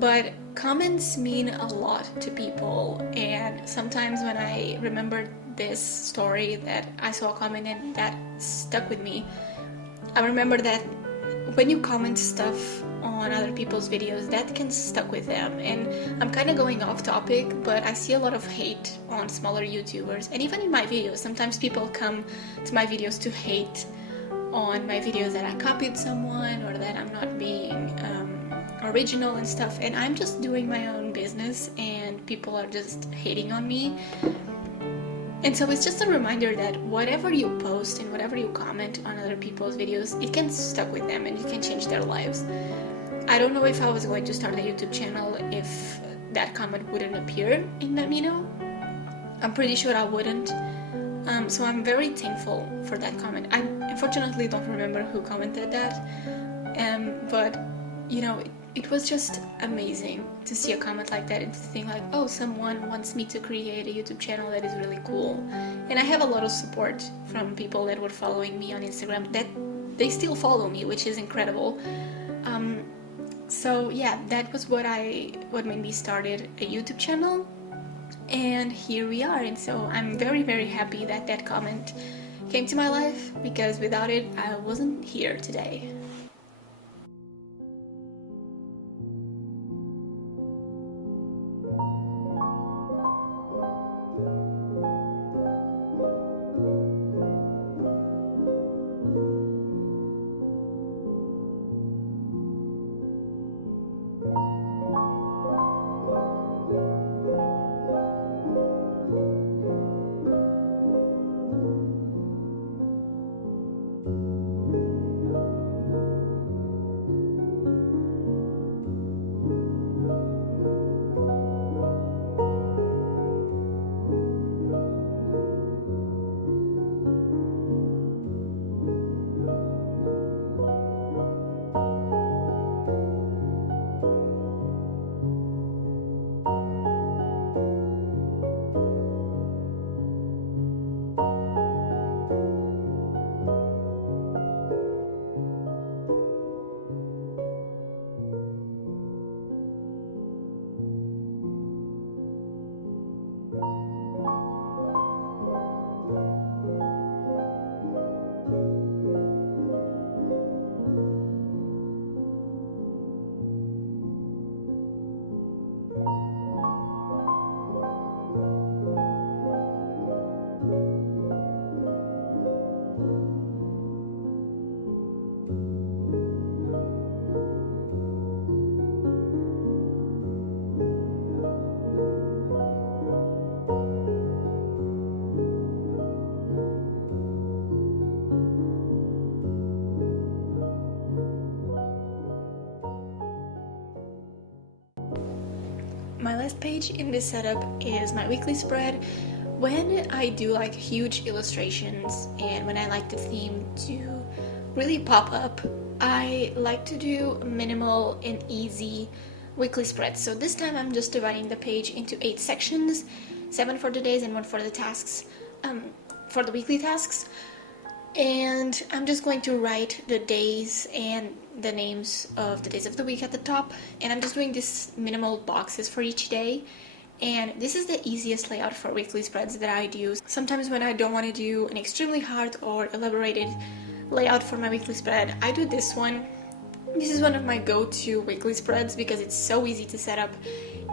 But comments mean a lot to people, and sometimes when I remember this story that I saw a comment and that stuck with me, I remember that when you comment stuff on other people's videos, that can stuck with them. And I'm kind of going off topic, but I see a lot of hate on smaller YouTubers, and even in my videos, sometimes people come to my videos to hate on my videos that I copied someone or that I'm not being original and stuff, and I'm just doing my own business and people are just hating on me. And so it's just a reminder that whatever you post and whatever you comment on other people's videos, it can stuck with them and it can change their lives. I don't know if I was going to start a YouTube channel if that comment wouldn't appear in Amino. I'm pretty sure I wouldn't. So I'm very thankful for that comment. I unfortunately don't remember who commented that, but you know, it was just amazing to see a comment like that and to think like, oh, someone wants me to create a YouTube channel. That is really cool. And I have a lot of support from people that were following me on Instagram that they still follow me, which is incredible. So yeah, that was what made me started a YouTube channel. And here we are. And so I'm very, very happy that that comment came to my life, because without it I wasn't here today. My last page in this setup is my weekly spread. When I do like huge illustrations and when I like the theme to really pop up, I like to do minimal and easy weekly spreads. So this time I'm just dividing the page into 8 sections, 7 for the days and 1 for the tasks, for the weekly tasks. And I'm just going to write the days and the names of the days of the week at the top, and I'm just doing these minimal boxes for each day. And this is the easiest layout for weekly spreads that I do. Sometimes when I don't want to do an extremely hard or elaborated layout for my weekly spread, I do this one. This is one of my go-to weekly spreads because it's so easy to set up,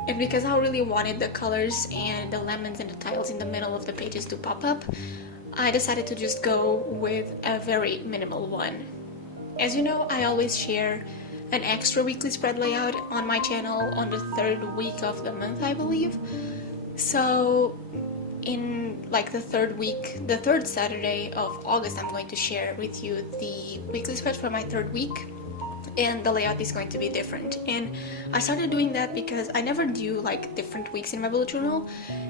and because I really wanted the colors and the lemons and the tiles in the middle of the pages to pop up, I decided to just go with a very minimal one. As you know, I always share an extra weekly spread layout on my channel on the 3rd week of the month, I believe. So in like the 3rd week, the 3rd Saturday of August, I'm going to share with you the weekly spread for my 3rd week, and the layout is going to be different. And I started doing that because I never do like different weeks in my bullet journal,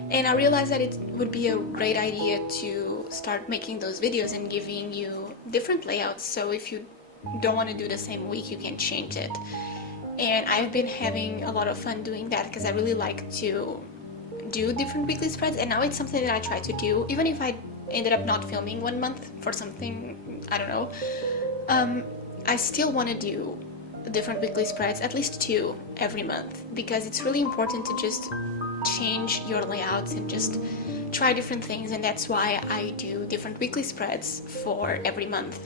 and I realized that it would be a great idea to start making those videos and giving you different layouts, so if you don't want to do the same week, you can change it. And I've been having a lot of fun doing that because I really like to do different weekly spreads, and now it's something that I try to do even if I ended up not filming one month for something, I don't know. I still want to do different weekly spreads, at least 2 every month, because it's really important to just change your layouts and just try different things, and that's why I do different weekly spreads for every month.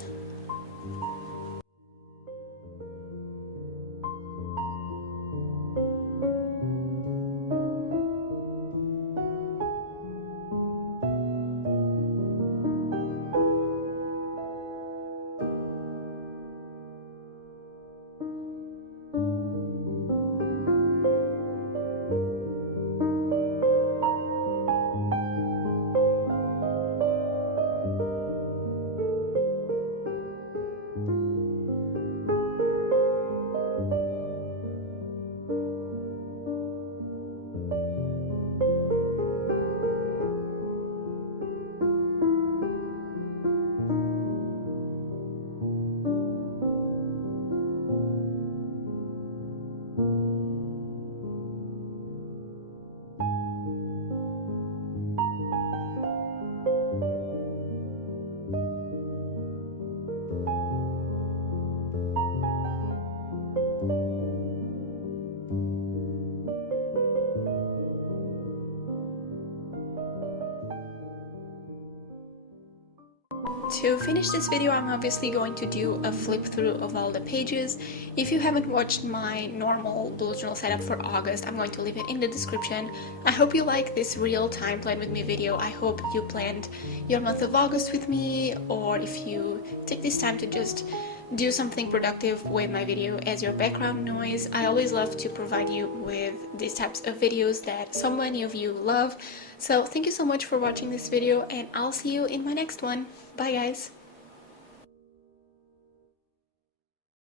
To finish this video, I'm obviously going to do a flip through of all the pages. If you haven't watched my normal bullet journal setup for August, I'm going to leave it in the description. I hope you like this real time plan with me video. I hope you planned your month of August with me, or if you take this time to just do something productive with my video as your background noise. I always love to provide you with these types of videos that so many of you love. So thank you so much for watching this video, and I'll see you in my next one. Bye guys!